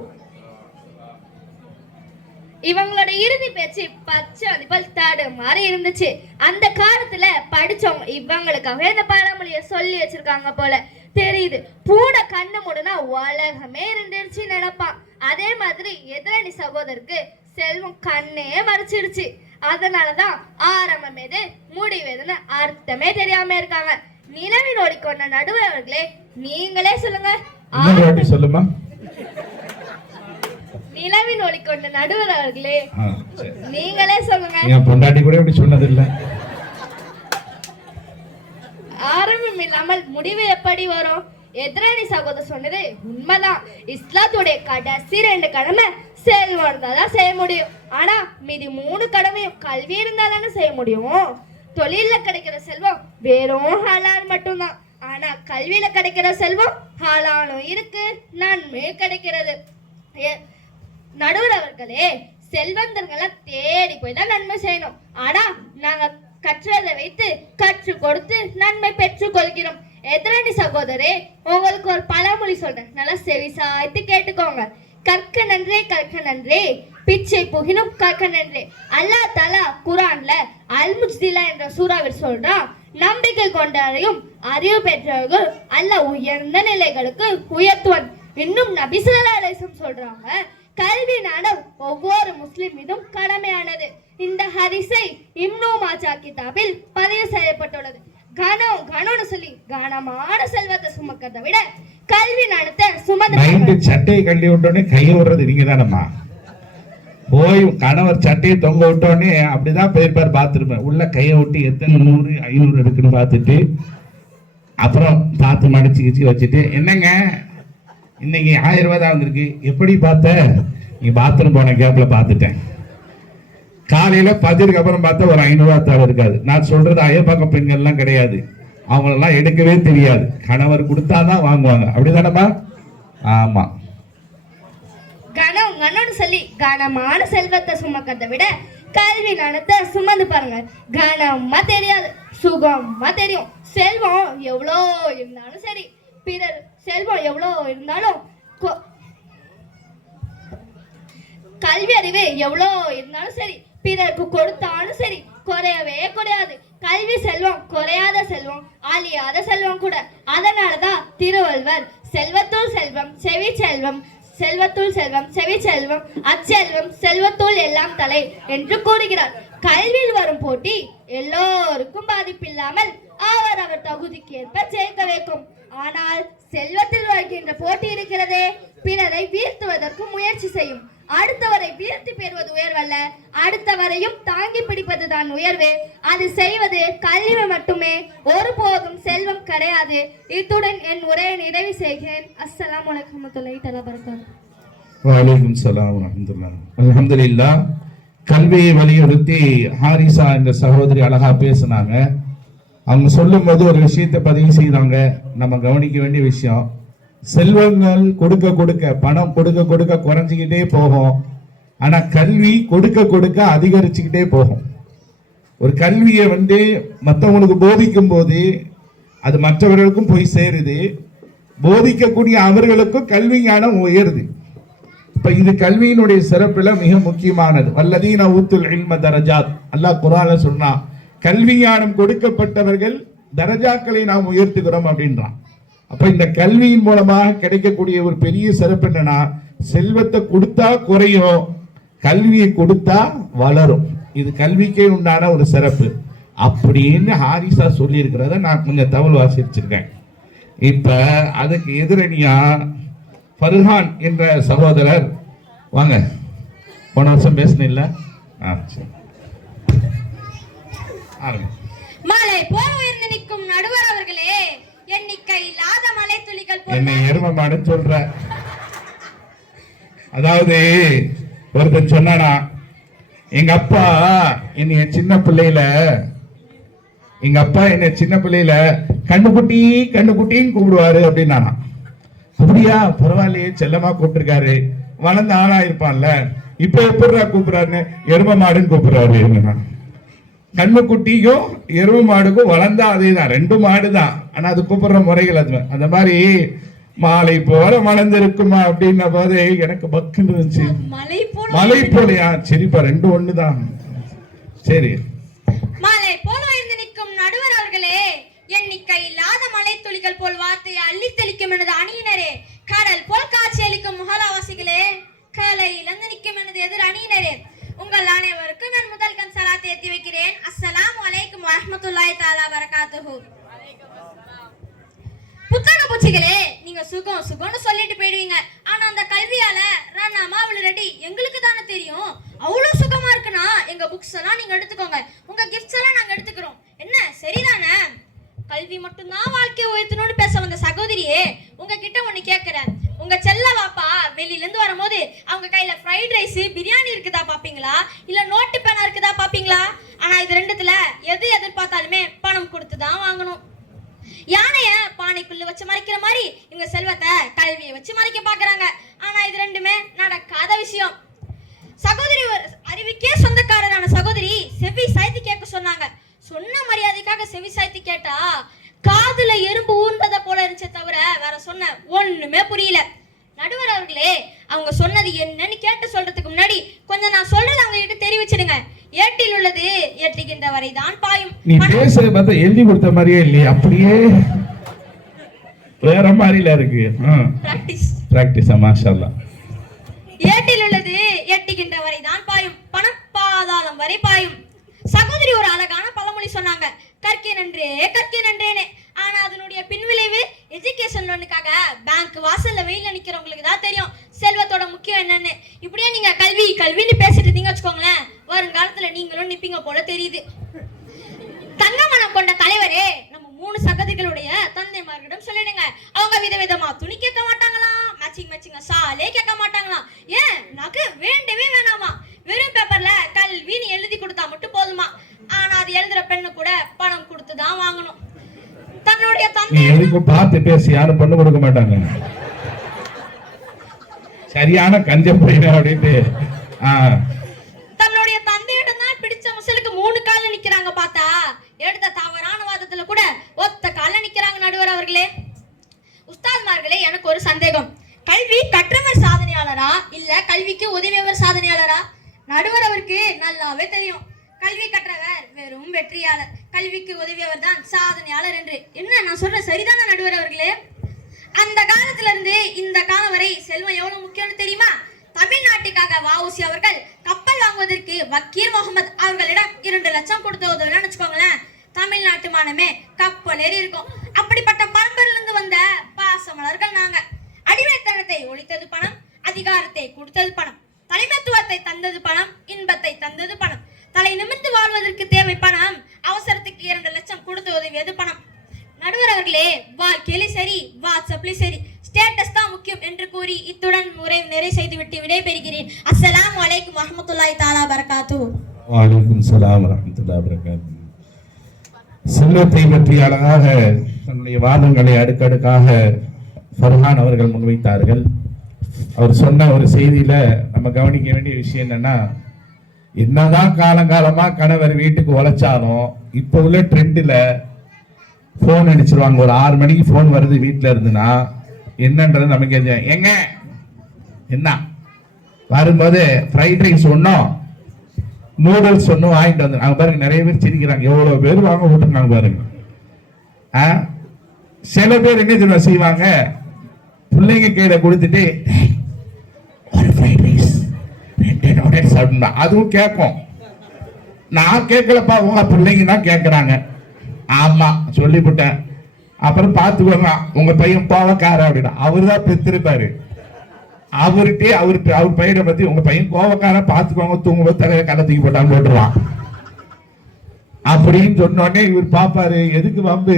இவங்களோட இறுதி பேச்சு பச்சை அதிபல் தாடு மாதிரி இருந்துச்சு. அந்த காலத்துல படிச்சவங்க இவங்களுக்காக இந்த பழமொழியை சொல்லி வச்சிருக்காங்க போல தெரியுது. பூனை கண்ணு மூடனா உலகமே இருந்துருச்சு நினைப்பான். அதே மாதிரி எதிரணி சகோதரருக்கு செல்வம் கண்ணே மறைச்சிடுச்சு. அதனாலதான் ஆரம்பம் எது முடிவு எதுன்னு அர்த்தமே தெரியாம இருக்காங்க. நிலவில் ஓடிக்கொண்ட நடுவர்களே, நீங்களே சொல்லுங்க. நிலவின் ஒளி கொண்ட நடுவர் அவர்களே, சரி. நீங்களே சொல்லுங்க. என் பொண்டாட்டி கூட இப்படி சொன்னதில்லை. ஆரம்பம் இல்லாமல் முடிவு எப்படி வரும்? எதிரணி சகோதரர் சொன்னது உண்மைதான். இஸ்லாத்துடைய கடைசி 2 கடமை செல்வம் இருந்தாதான் செய்ய முடியும். ஆனா மீதி 3 கடமையும் கல்வி இருந்தாதானே செய்ய முடியும். தொழில கிடைக்கிற செல்வம் வெறும் ஹலால் மட்டும்தான். ஆனா கல்வியில கிடைக்கிற செல்வம் ஹலாலும் இருக்கு, நன்மை கிடைக்கிறது. நடுவர் அவர்களே, செல்வந்தர்களை தேடி போய் தான் நன்மை செய்யணும். ஆனா நாங்க கற்றதை வைத்து கற்றுக் கொடுத்து நன்மை பெற்றுக் கொள்கிறோம். எதிரணி சகோதரே, உங்களுக்கு ஒரு பழமொழி சொல்றேன், நல்லா செவி சாய்த்து கேட்டுக்கோங்க. கற்க நன்றே கற்க நன்றே, பிச்சை புகினும் கற்க நன்றே. அல்லாஹ் தஆலா குர்ஆன்ல அல் முஜ்திலா என்ற சூறாவில் சொல்றான், நம்பிக்கை கொண்டவரையும் அறிவு பெற்றவர்கள் அல்லாஹ் உயர்ந்த நிலைகளுக்கு உயர்த்துவன். இன்னும் நபி ஸல்லல்லாஹு அலைஹி வஸல்லம் சொல்றாங்க, கல்வி ஞானம் ஒவ்வொரு முஸ்லிம் மீதும் கடமையானது. இந்த ஹதீஸை இப்னு மாஜா கிதாபில் பதிவு செய்யப்பட்டுள்ளது. கனம்னு சொல்லி கனமான செல்வத்தை சுமக்கிறதை விட கல்வி ஞானத்தை சுமந்து சட்டையை கட்டி விட்டோடனே கையை விடுறது நீங்க தானம்மா. போய் கணவர் சட்டையை தொங்க விட்டோடனே அப்படிதான் போயிருப்பார், பார்த்துருப்பேன். உள்ள கையை விட்டு எத்தனை 100 500 இருக்குன்னு பார்த்துட்டு அப்புறம் தாத்து மடிச்சு வச்சுட்டு, என்னங்க இன்னைக்கு 1000 ரூபாய் தான் வந்திருக்கு, எப்படி பார்த்த? நீ பாத்ரூம் போன கேப்ல பார்த்துட்டேன். காலையில பதிருக்கு அப்புறம் பார்த்தா ஒரு 500 ரூபா தேவை இருக்காது. நான் சொல்றது அயல்பக்கம் பெண்கள்லாம் கிடையாது, அவங்களெல்லாம் எடுக்கவே தெரியாது. கணவர் கொடுத்தாதான் வாங்குவாங்க, அப்படிதானம்மா? ஆமா. கனம்னு சொல்லி கனமான செல்வத்தை சுமக்கிறதை விட கல்வி ஞானத்தை சுமந்து பாருங்க. கனமா தெரியாது, சுகமா தெரியும். செல்வம் எவ்வளோ இருந்தாலும் சரி, பிறர் செல்வம் எவ்வளோ இருந்தாலும் கல்வி அறிவு எவ்வளோ இருந்தாலும் சரி, பிறருக்கு கொடுத்தாலும் சரி குறையவே குறையாது. கல்வி செல்வம் குறையாத செல்வம், அழியாத செல்வம் கூட. அதனாலதான் திருவள்ளுவர் செல்வத்துள் செல்வம் செவி செல்வம், செல்வத்துள் செல்வம் செவி செல்வம், அச்செல்வம் செல்வத்துள் எல்லாம் தலை என்று கூறுகிறார். கல்வியில் வரும் போட்டி எல்லோருக்கும் பாதிப்பில்லாமல் அவர் தகுதிக்கு ஏற்ப ஜெயிக்க வைக்கும். ஆனால் செல்வத்தில் வருகின்ற போட்டி இருக்கிறதே, பிறரை வீழ்த்துவதற்கு முயற்சி செய்யும். அடுத்தவரை வீழ்த்தி பெறுவது உயர்வல்ல, அடுத்தவரையும் தாங்கி பிடிப்பதுதான் உயர்வு. அது செய்வது கல்வி மட்டுமே, ஒருபோதும் செல்வம் கிடையாது. இத்துடன் என் உரையை நிறைவு செய்கிறேன். அஸ்ஸலாமு அலைக்கும் வரஹ்மத்துல்லாஹி தஆலா பரகாத்துஹு. வலைக்கும் சலாம் வரஹ்மத்துல்லாஹ். அல்ஹம்துலில்லாஹ். கல்வியை வலியுறுத்தி ஹாரிசா என்ற சகோதரி அழகா பேசினாங்க. அவங்க சொல்லும் போது ஒரு விஷயத்தை பதிவு செய்தாங்க, நம்ம கவனிக்க வேண்டிய விஷயம். செல்வங்கள் கொடுக்க கொடுக்க, பணம் கொடுக்க கொடுக்க குறைஞ்சிக்கிட்டே போகும். ஆனா கல்வி கொடுக்க கொடுக்க அதிகரிச்சுக்கிட்டே போகும். ஒரு கல்வியை மற்றவங்களுக்கு போதிக்கும் போது அது மற்றவர்களுக்கும் போய் சேருது, போதிக்கக்கூடிய அவர்களுக்கும் கல்வி ஞானம் உயருது. இப்ப இது கல்வியினுடைய சிறப்புல மிக முக்கியமானது. வல்லதீன ஊத்துல் இல்ம தரஜாத், அல்லாஹ் குர்ஆன்ல சொன்னா, கல்வி ஞானம் கொடுக்கப்பட்டவர்கள் தரஜாக்களை நாம் உயர்த்துகிறோம் அப்படின்றான். அப்ப இந்த கல்வியின் மூலமாக கிடைக்கக்கூடிய ஒரு பெரிய சிறப்பு என்னன்னா, செல்வத்தை கொடுத்தா குறையும், கல்வியை கொடுத்தா வளரும். இது கல்விக்கே உண்டான ஒரு சிறப்பு அப்படின்னு ஹாரிசா சொல்லி இருக்கிறத நான் கொஞ்சம் தகவல் வாசிச்சிருக்கேன். இப்ப அதுக்கு எதிரணியா ஃபர்ஹான் என்ற சகோதரர் வாங்க. போன வருஷம் பேசின இல்ல? மலை போல் உயர்ந்து நிற்கும் நடுவர் அவர்களே, எண்ணிக்கை இல்லாத மலை துளிகள் என்னை எருமமானு சொல்ற. அதாவது ஒருத்தன் சொன்னானா, எங்க அப்பா என்னைய சின்ன பிள்ளையில கண்ணுக்குட்டி கண்ணுக்குட்டின்னு கூப்பிடுவாரு அப்படின்னா. அப்படியா, பரவாயில்லையே, செல்லமா கூப்பிட்டுருக்காரு, வளர்ந்த ஆளா இருப்பான்ல, இப்ப எப்படிடா கூப்பிடுறாருன்னு எரும மாடுன்னு கூப்பிடுறாரு. என்னன்னா கண்ணுக்குட்டிக்கும் எரும மாடுக்கும் வளர்ந்தா அதே தான், 2 மாடு தான். ஆனா அது கூப்பிடுற முறைகள் அது அந்த மாதிரி. மாலை போல மலர்ந்திருக்குமா அப்படின்ன போது எனக்கு பக்குன்னு இருந்துச்சு. மலை போலையா? சரிப்பா, 2 ஒண்ணுதான். சரி. மலை போல உயர்ந்து நிற்கும் நடுவர் அவர்களே, எண்ணிக்கை இல்லாத மலை துளிகள் போல் வார்த்தையை அள்ளி தெளிக்கும் எனது அணியினரே, கடல் போல் காட்சி அளிக்கும் முகலாவாசிகளே, கலை இழந்து நிற்கும் எனது எதிர் அணியினரே, உங்கள் அனைவருக்கும் நான் முதல் கண் சலாத்தை ஏற்றி வைக்கிறேன். அஸ்ஸலாமு அலைக்கும் வரஹ்மத்துல்லாஹி தஆலா பரகாத்துஹு. புத்தான பூச்சிகளே, நீங்க சுகம் சுகம்னு சொல்லிட்டு போயிடுவீங்க, ஆனா அந்த கல்வியால ராணா மாவுல ரெடி எங்களுக்கு தானே தெரியும். அவ்வளவு சுகமா இருக்குன்னா எங்க புக்ஸ் எல்லாம் நீங்க எடுத்துக்கோங்க, உங்க கிஃப்ட்ஸ் எல்லாம் நாங்க எடுத்துக்கிறோம். என்ன சரிதானே? கல்வி மட்டும்தான் வாழ்க்கையை உயர்த்தணும்னு பேச வந்த சகோதரியே, உங்ககிட்ட ஒண்ணு கேட்கிறேன். உங்க செல்ல வாப்பா வெளியில இருந்து வரும்போது அவங்க கையில ஃப்ரைட் ரைஸ் பிரியாணி இருக்குதா பாப்பீங்களா, இல்ல நோட்டு பேனா இருக்குதா பாப்பீங்களா? ஆனா இது ரெண்டுத்துல எது எதிர்பார்த்தாலுமே பணம் கொடுத்துதான் வாங்கணும். யானைய பானைக்குள்ள வச்சு மறைக்கிற மாதிரி இவங்க செல்வத்தை கல்வியை வச்சு மறைக்க பாக்குறாங்க. ஆனா இது ரெண்டுமே நடக்காத விஷயம். சகோதரி அறிவுக்கே சொந்தக்காரரான சகோதரி செவி சாய்த்து கேட்க சொன்னாங்க. சொன்ன மரியாதைக்காக செவி சாய்த்து கேட்டா காதுல எறும்பு ஊர்ந்ததை போல இருந்துச்சே தவிர வேற சொன்ன ஒண்ணுமே புரியல. நடுவர் அவர்களே, அவங்க சொன்னது என்னன்னு கேட்டு சொல்றதுக்கு முன்னாடி கொஞ்சம் நான் சொல்றது அவங்க கிட்ட தெரிவிச்சிடுங்க. ஏட்டில் உள்ளது ஏற்றுகின்ற வரைதான் பாயும். நீ பேசுறத பார்த்தா எழுதி கொடுத்த மாதிரியே இல்லையே, அப்படியே வேற மாதிரில இருக்கு. பிராக்டிஸ் மாஷாஅல்லாஹ். ஏட்டில் உள்ளது எட்டுகின்ற வரைதான் பாயும், பணம் பாதாளம் வரை பாயும். சகோதரி ஒரு அழகான பழமொழி சொன்னாங்க, கற்கை நன்றேனே. ஆனா அதனுடைய பின்விளைவு எஜுகேஷன் லோனுக்காக பேங்க் வாசல்ல வெயில நிக்கிறவங்களுக்கு தான் தெரியும் செல்வத்தோட முக்கியம் என்னன்னு. இப்படியே நீங்க கல்வின்னு பேசிட்டு இருந்தீங்க வச்சுக்கோங்களேன், வருங்காலத்துல நீங்களும் நிப்பீங்க போல தெரியுது. தங்க மனம் கொண்ட தலைவரே, நம்ம 3 சகோதரிகளுடைய தந்தைமார்களிடம் சொல்லிடுங்க. அவங்க விதவிதமா துணி கேட்க மாட்டாங்களாம், மேட்சிங் சாலே கேட்க மாட்டாங்களாம். ஏன் நகை வேண்டவே வேணாமா, வெறும் பேப்பர்ல கல்வின்னு எழுதி கொடுத்தா மட்டும் போதுமா. ஆனா அது எழுதுற பெண்ணு கூட பணம் கொடுத்துதான் வாங்கணும். தன்னுடைய தந்தை எதுக்கு பார்த்து பேசி யாரும் பொண்ணு கொடுக்க மாட்டாங்க, சரியான கஞ்ச போயிட அப்படின்ட்டு. தன்னுடைய தந்தையிடம் தான் பிடிச்ச முசலுக்கு 3 கால நிக்கிறாங்க. பார்த்தா எடுத்த தவறான வாதத்துல கூட ஒத்த கால நிக்கிறாங்க. நடுவர் அவர்களே, உஸ்தாத்மார்களே, எனக்கு ஒரு சந்தேகம். கல்வி கற்றவர் சாதனையாளரா இல்ல கல்விக்கு உதவியவர் சாதனையாளரா? நடுவர் அவருக்கு நல்லாவே தெரியும். கல்வி கற்றவர் வெறும் வெற்றியாளர், கல்விக்கு உதவியவர் தான் சாதனையாளர் என்று. என்ன நான் சொல்ற சரிதான நடுவர் அவர்களே? அந்த காலத்துல இருந்து இந்த காலம் வரை செல்வம் எவ்வளவு முக்கியம்னு தெரியுமா? தமிழ்நாட்டுக்காக வஉசி அவர்கள் கப்பல் வாங்குவதற்கு வக்கீல் முகமது அவர்களிடம் 2 லட்சம் கொடுத்து உதவின்னு வச்சுக்கோங்களேன், தமிழ்நாட்டு மானமே கப்பல் ஏறி இருக்கும். அப்படிப்பட்ட பரம்பரையிலிருந்து வந்த பாசமலர்கள் நாங்க. அடிமைத்தனத்தை ஒழித்தது பணம், அதிகாரத்தை கொடுத்தது பணம், தலைமைத்துவத்தை தந்தது பணம், இன்பத்தை தந்தது பணம், தலை நிமிர்ந்து வாழ்வதற்கு தேவை பணம், அவசரத்துக்கு 2 லட்சம் கொடுத்து உதவியது பணம். நடுவர் அவர்களே, வாழ்க்கையிலும் சரி வாட்ஸ்அப்லயும் சரி ஸ்டேட்டஸ் தான் முக்கியம் என்று கூறி இத்துடன் உரை நிறைவு செய்துவிட்டு விடைபெறுகிறேன். அஸ்ஸலாமு அலைக்கும் வரஹ்மத்துல்லாஹி தஆலா பரகாத்துஹு. வலைக்கும் ஸலாம் வரஹ்மத்துல்லாஹி பரகாத்துஹு. செல்வத்தை பற்றி அழகாக தன்னுடைய வாதங்களை அடுக்கடுக்காக ஃபர்ஹான் அவர்கள் முன்வைத்தார்கள். அவர் சொன்ன ஒரு செய்தியில நம்ம கவனிக்க வேண்டிய விஷயம் என்னன்னா, என்னதான் காலங்காலமா கணவர் வீட்டுக்கு உழைச்சாலும் இப்ப உள்ள ட்ரெண்ட்ல போன் அடிச்சிருவாங்க. ஒரு 6 மணிக்கு போன் வருது வீட்டுல இருந்துன்னா என்னன்றது நமக்கு எங்க என்ன வரும்போது ஃப்ரைட் ரைஸ் ஒன்னும் நூடுல்ஸ் ஒன்னும் வாங்கிட்டு வந்து அங்க பாருங்க. நிறைய பேர் சிரிக்கிறாங்க, எவ்வளவு பேர் வாங்க விட்டுருக்காங்க பாருங்க. சில பேர் என்ன தெரியுமா செய்வாங்க, பிள்ளைங்க கையில கொடுத்துட்டு ஒரு ஃப்ரைட் ரைஸ் 2 நூடுல்ஸ் அப்படின்னா அதுவும் கேட்கும். நான் கேட்கலப்பா, உங்க பிள்ளைங்க தான் கேட்கறாங்க. ஆமா சொல்லிவிட்டேன். அப்புறம் பார்த்துக்கோங்க உங்க பையன் கோவக்கார அப்படின்னா அவரு தான் பெற்றிருப்பாரு. அவர் பையனை பத்தி உங்க பையன் கோவக்கார பார்த்துக்கோங்க, தூங்கும்போது தலையை கலத்துக்கு போட்டான்னு போட்டுருவான் அப்படின்னு சொன்னோடனே இவர் பாப்பாரு, எதுக்கு வம்பு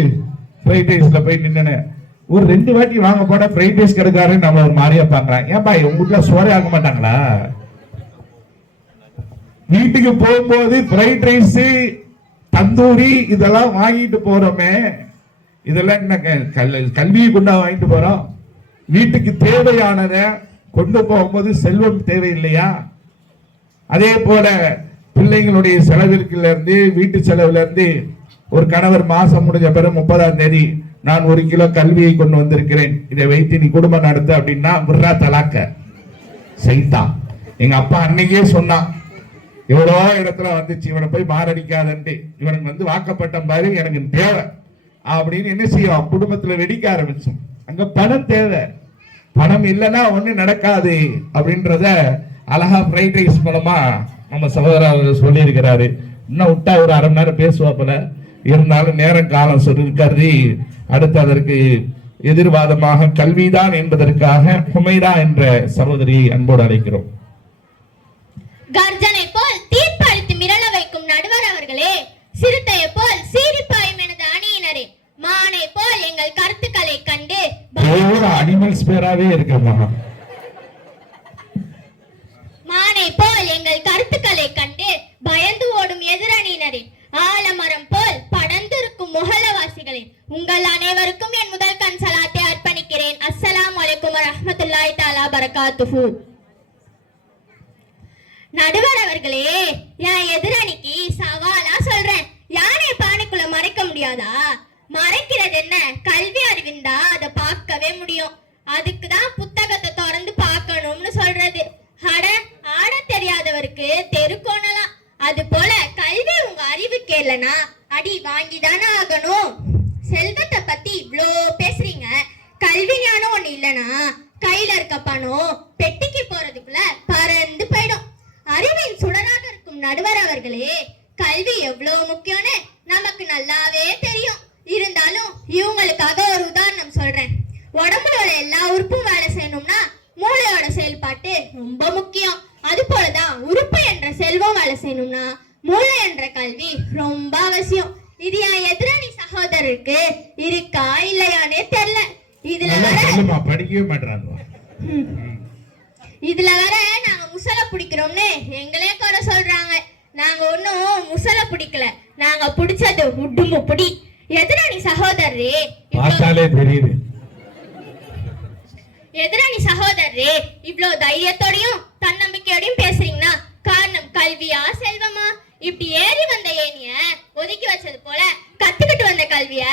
ஃப்ரைட் ரைஸ்ல போய் நின்னு ஒரு 2 வாட்டி வாங்க போனா ஃப்ரைட் ரைஸ் கிடைக்காருன்னு நம்ம ஒரு மாதிரியா பாக்குறேன். ஏன்பா உங்க வீட்டுல சோறே ஆக மாட்டாங்களா? வீட்டுக்கு போகும்போது ஃப்ரைட் ரைஸ் தந்தூரி இதெல்லாம் வாங்கிட்டு போறோமே, இதெல்லாம் என்ன கல்வியை கொண்டா வாங்கிட்டு போறோம்? வீட்டுக்கு தேவையானத கொண்டு போகும்போது செல்வம் தேவையில்லையா? அதே போல பிள்ளைங்களுடைய செலவிற்குல இருந்து வீட்டு செலவுல இருந்து ஒரு கணவர் மாசம் முடிஞ்ச பிறகு 30ஆம் தேதி நான் 1 கிலோ கல்வியை கொண்டு வந்திருக்கிறேன், இதை வைத்து நீ குடும்பம் நடத்து அப்படின்னா முர்ரா தலாக்க செய்தான். எங்க அப்பா அன்னைக்கே சொன்னான், எவ்வளோ இடத்துல வந்துச்சு, இவனை போய் மாரடிக்காதன்ட்டு, இவனுக்கு வந்து வாக்கப்பட்ட மாதிரி எனக்கு தேவை அப்படின்னு என்ன செய்யும், குடும்பத்துல வெடிக்க ஆரம்பிச்சோம். அங்க பணம் தேவை, பணம் இல்லைன்னா ஒண்ணு நடக்காது அப்படின்றத அழகா ஃப்ரைட் ரைஸ் மூலமா நம்ம சகோதரர் அவர்கள் சொல்லி இருக்கிறாரு. இன்னும் விட்டா ஒரு 1/2 மணி நேரம் பேசுவாப்புல, இருந்தாலும் நேரம் காலம் சொல்லி கருதி அடுத்து அதற்கு எதிர்வாதமாக கல்விதான் என்பதற்காக ஹுமைரா என்ற சகோதரியை அன்போடு அழைக்கிறோம். கர்ஜனை போல் தீர்ப்பு அளித்து மிரள வைக்கும் நடுவர் அவர்களே, சிறுத்தையை போல் சீரிப்பாயும் எனது அணியினரே, மானை போல் எங்கள் கருத்துக்களை கண்டு அனிமல்ஸ் பேராவே இருக்கமா, மானை போல் எங்கள் கருத்துக்களை கண்டு பயந்து ஓடும் எதிரணியினரே, ஆலமரம் போல் படர்ந்திருக்கும் முஹல்லவாசிகளே, உங்கள் அனைவருக்கும் என் முதல் கண் சலாத்தை அர்ப்பணிக்கிறேன். அஸ்ஸலாமு அலைக்கும் வரஹ்மத்துல்லாஹி தஆலா பரகாத்துஹு. நடுவர் அவர்களே, என் எதிரணிக்கு சவாலா சொல்றேன், யானை பானைக்குள்ள மறைக்க முடியாதா? மறைக்கிறது என்ன? கல்வி அறிவிந்தா அதை பார்க்கவே முடியும். அதுக்குதான் புத்தகத்தை திறந்து பார்க்கணும்னு சொல்றது. ஆட தெரியாதவருக்கு தெருக்கோணலாம். அது போல கல்வி உங்க அறிவுக்கு இல்லைன்னா அடி வாங்கிதானே ஆகணும். செல்வத்தை பத்தி இவ்ளோ பேசுறீங்க, கல்வி ஞானம் ஒண்ணு இல்லைன்னா கையில இருக்க பணம் பெட்டிக்கு போறதுக்குள்ள பறந்து போயிடும். அறிவின் சுடராக இருக்கும் நடுவர் அவர்களே, கல்வி எவ்வளவு முக்கியம்னு நமக்கு நல்லாவே தெரியும். இருந்தாலும் இவங்களுக்காக ஒரு உதாரணம் சொல்றேன். உடம்புல உள்ள எல்லா உறுப்பும் வேலை செய்யணும்னா மூளையோட செயல்பாட்டு ரொம்ப முக்கியம். அது போலதான் உறுப்பு என்ற செல்வம் வேலை செய்யணும்னா மூளை என்ற கல்வி ரொம்ப அவசியம். இது என் எதிரணி சகோதரருக்கு இருக்கா இல்லையானே தெரியல. படிக்கவே மாட்டாங்க. இதுல வர நாங்க முசல பிடிக்கிறோம்னு எங்களே குறை சொல்றாங்க. நாங்க ஒன்னும் முசல பிடிக்கல, நாங்க பிடிச்சது உடும்பு பிடி. எதிரணி சகோதரரே, எதிரணி சகோதரரே, இவ்ளோ தைரியத்தோடையும் தன்னம்பிக்கையோடையும் பேசுறீங்கன்னா காரணம் கல்வியா செல்வமா? இப்படி ஏறி வந்த ஏனிய ஒதுக்கி வச்சது போல கத்துக்கிட்டு வந்த கல்விய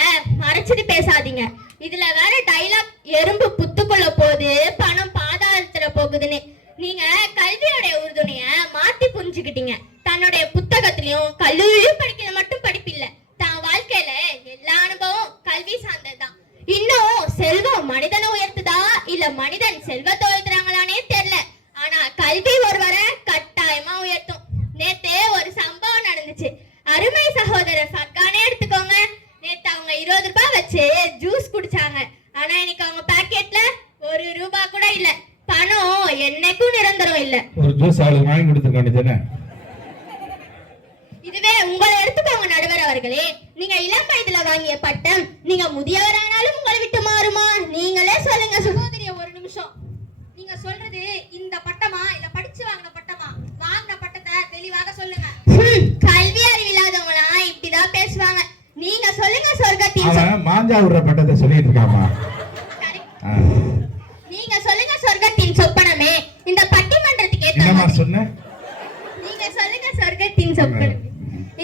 மறைச்சிட்டு பேசாதீங்க. இதுல வேற டைலாக் எறும்பு புத்துக்குள்ள போகுது, பணம் பாதாளத்துல போகுதுன்னு. நீங்க கல்வியோடைய உறுதுணைய மாத்தி புரிஞ்சுக்கிட்டீங்க. தன்னுடைய புத்தகத்திலயும் கல்லூரியிலும் படிக்கிறது மட்டும் படிப்பு இல்ல, தான் வாழ்க்கையில எல்லா அனுபவம் கல்வி சார்ந்ததுதான். இன்னும் செல்வம் மனிதனை உயர்த்துதா இல்ல மனிதன் செல்வத்தை உயர்த்துறாங்களானே தெரியல. ஆனா கல்வி ஒருவரை கட்டாயமா உயர்த்தும். நேத்தே ஒரு சம்பவம் நடந்துச்சு. அருமை சகோதரர் ஃபர்கானே எடுத்துக்கோங்க. நேத்து அவங்க 20 ரூபாய் வச்சு ஜூஸ் குடிச்சாங்க. ஆனா இன்னைக்கு அவங்க பாக்கெட்ல 1 ரூபாய் கூட இல்ல. பணம் என்னைக்கும் நிரந்தரம் இல்ல. ஒரு ஜூஸ் அவளுக்கு வாங்கி கொடுத்துருக்கானே. இதுவே உங்களை எடுத்துக்கோங்க நடுவர் அவர்களே. நீங்க இளம் வயதுல வாங்கிய பட்டம் நீங்க முதியவரானாலும் உங்களை விட்டு மாறுமா? நீங்களே சொல்லுங்க. சகோதரிய, ஒரு நிமிஷம். நீங்க சொல்றது இந்த பட்டமா இல்ல படிச்சு வாங்கின பட்டமா? வாங்கின பட்டத்தை தெளிவாக சொல்லுங்க. கல்வி அறிவு இல்லாதவங்களா இப்படிதான் பேசுவாங்க. நீங்க சொல்லுங்க. சொர்க்கத்தின் மாஞ்சா விடுற பட்டத்தை சொல்லிட்டு இருக்காமா? நீங்க சொல்லுங்க. சொர்க்கத்தின் சொப்பனமே இந்த பட்டிமன்றத்துக்கு ஏத்த சொன்ன. நீங்க சொல்லுங்க. சொர்க்கத்தின் சொப்பனம்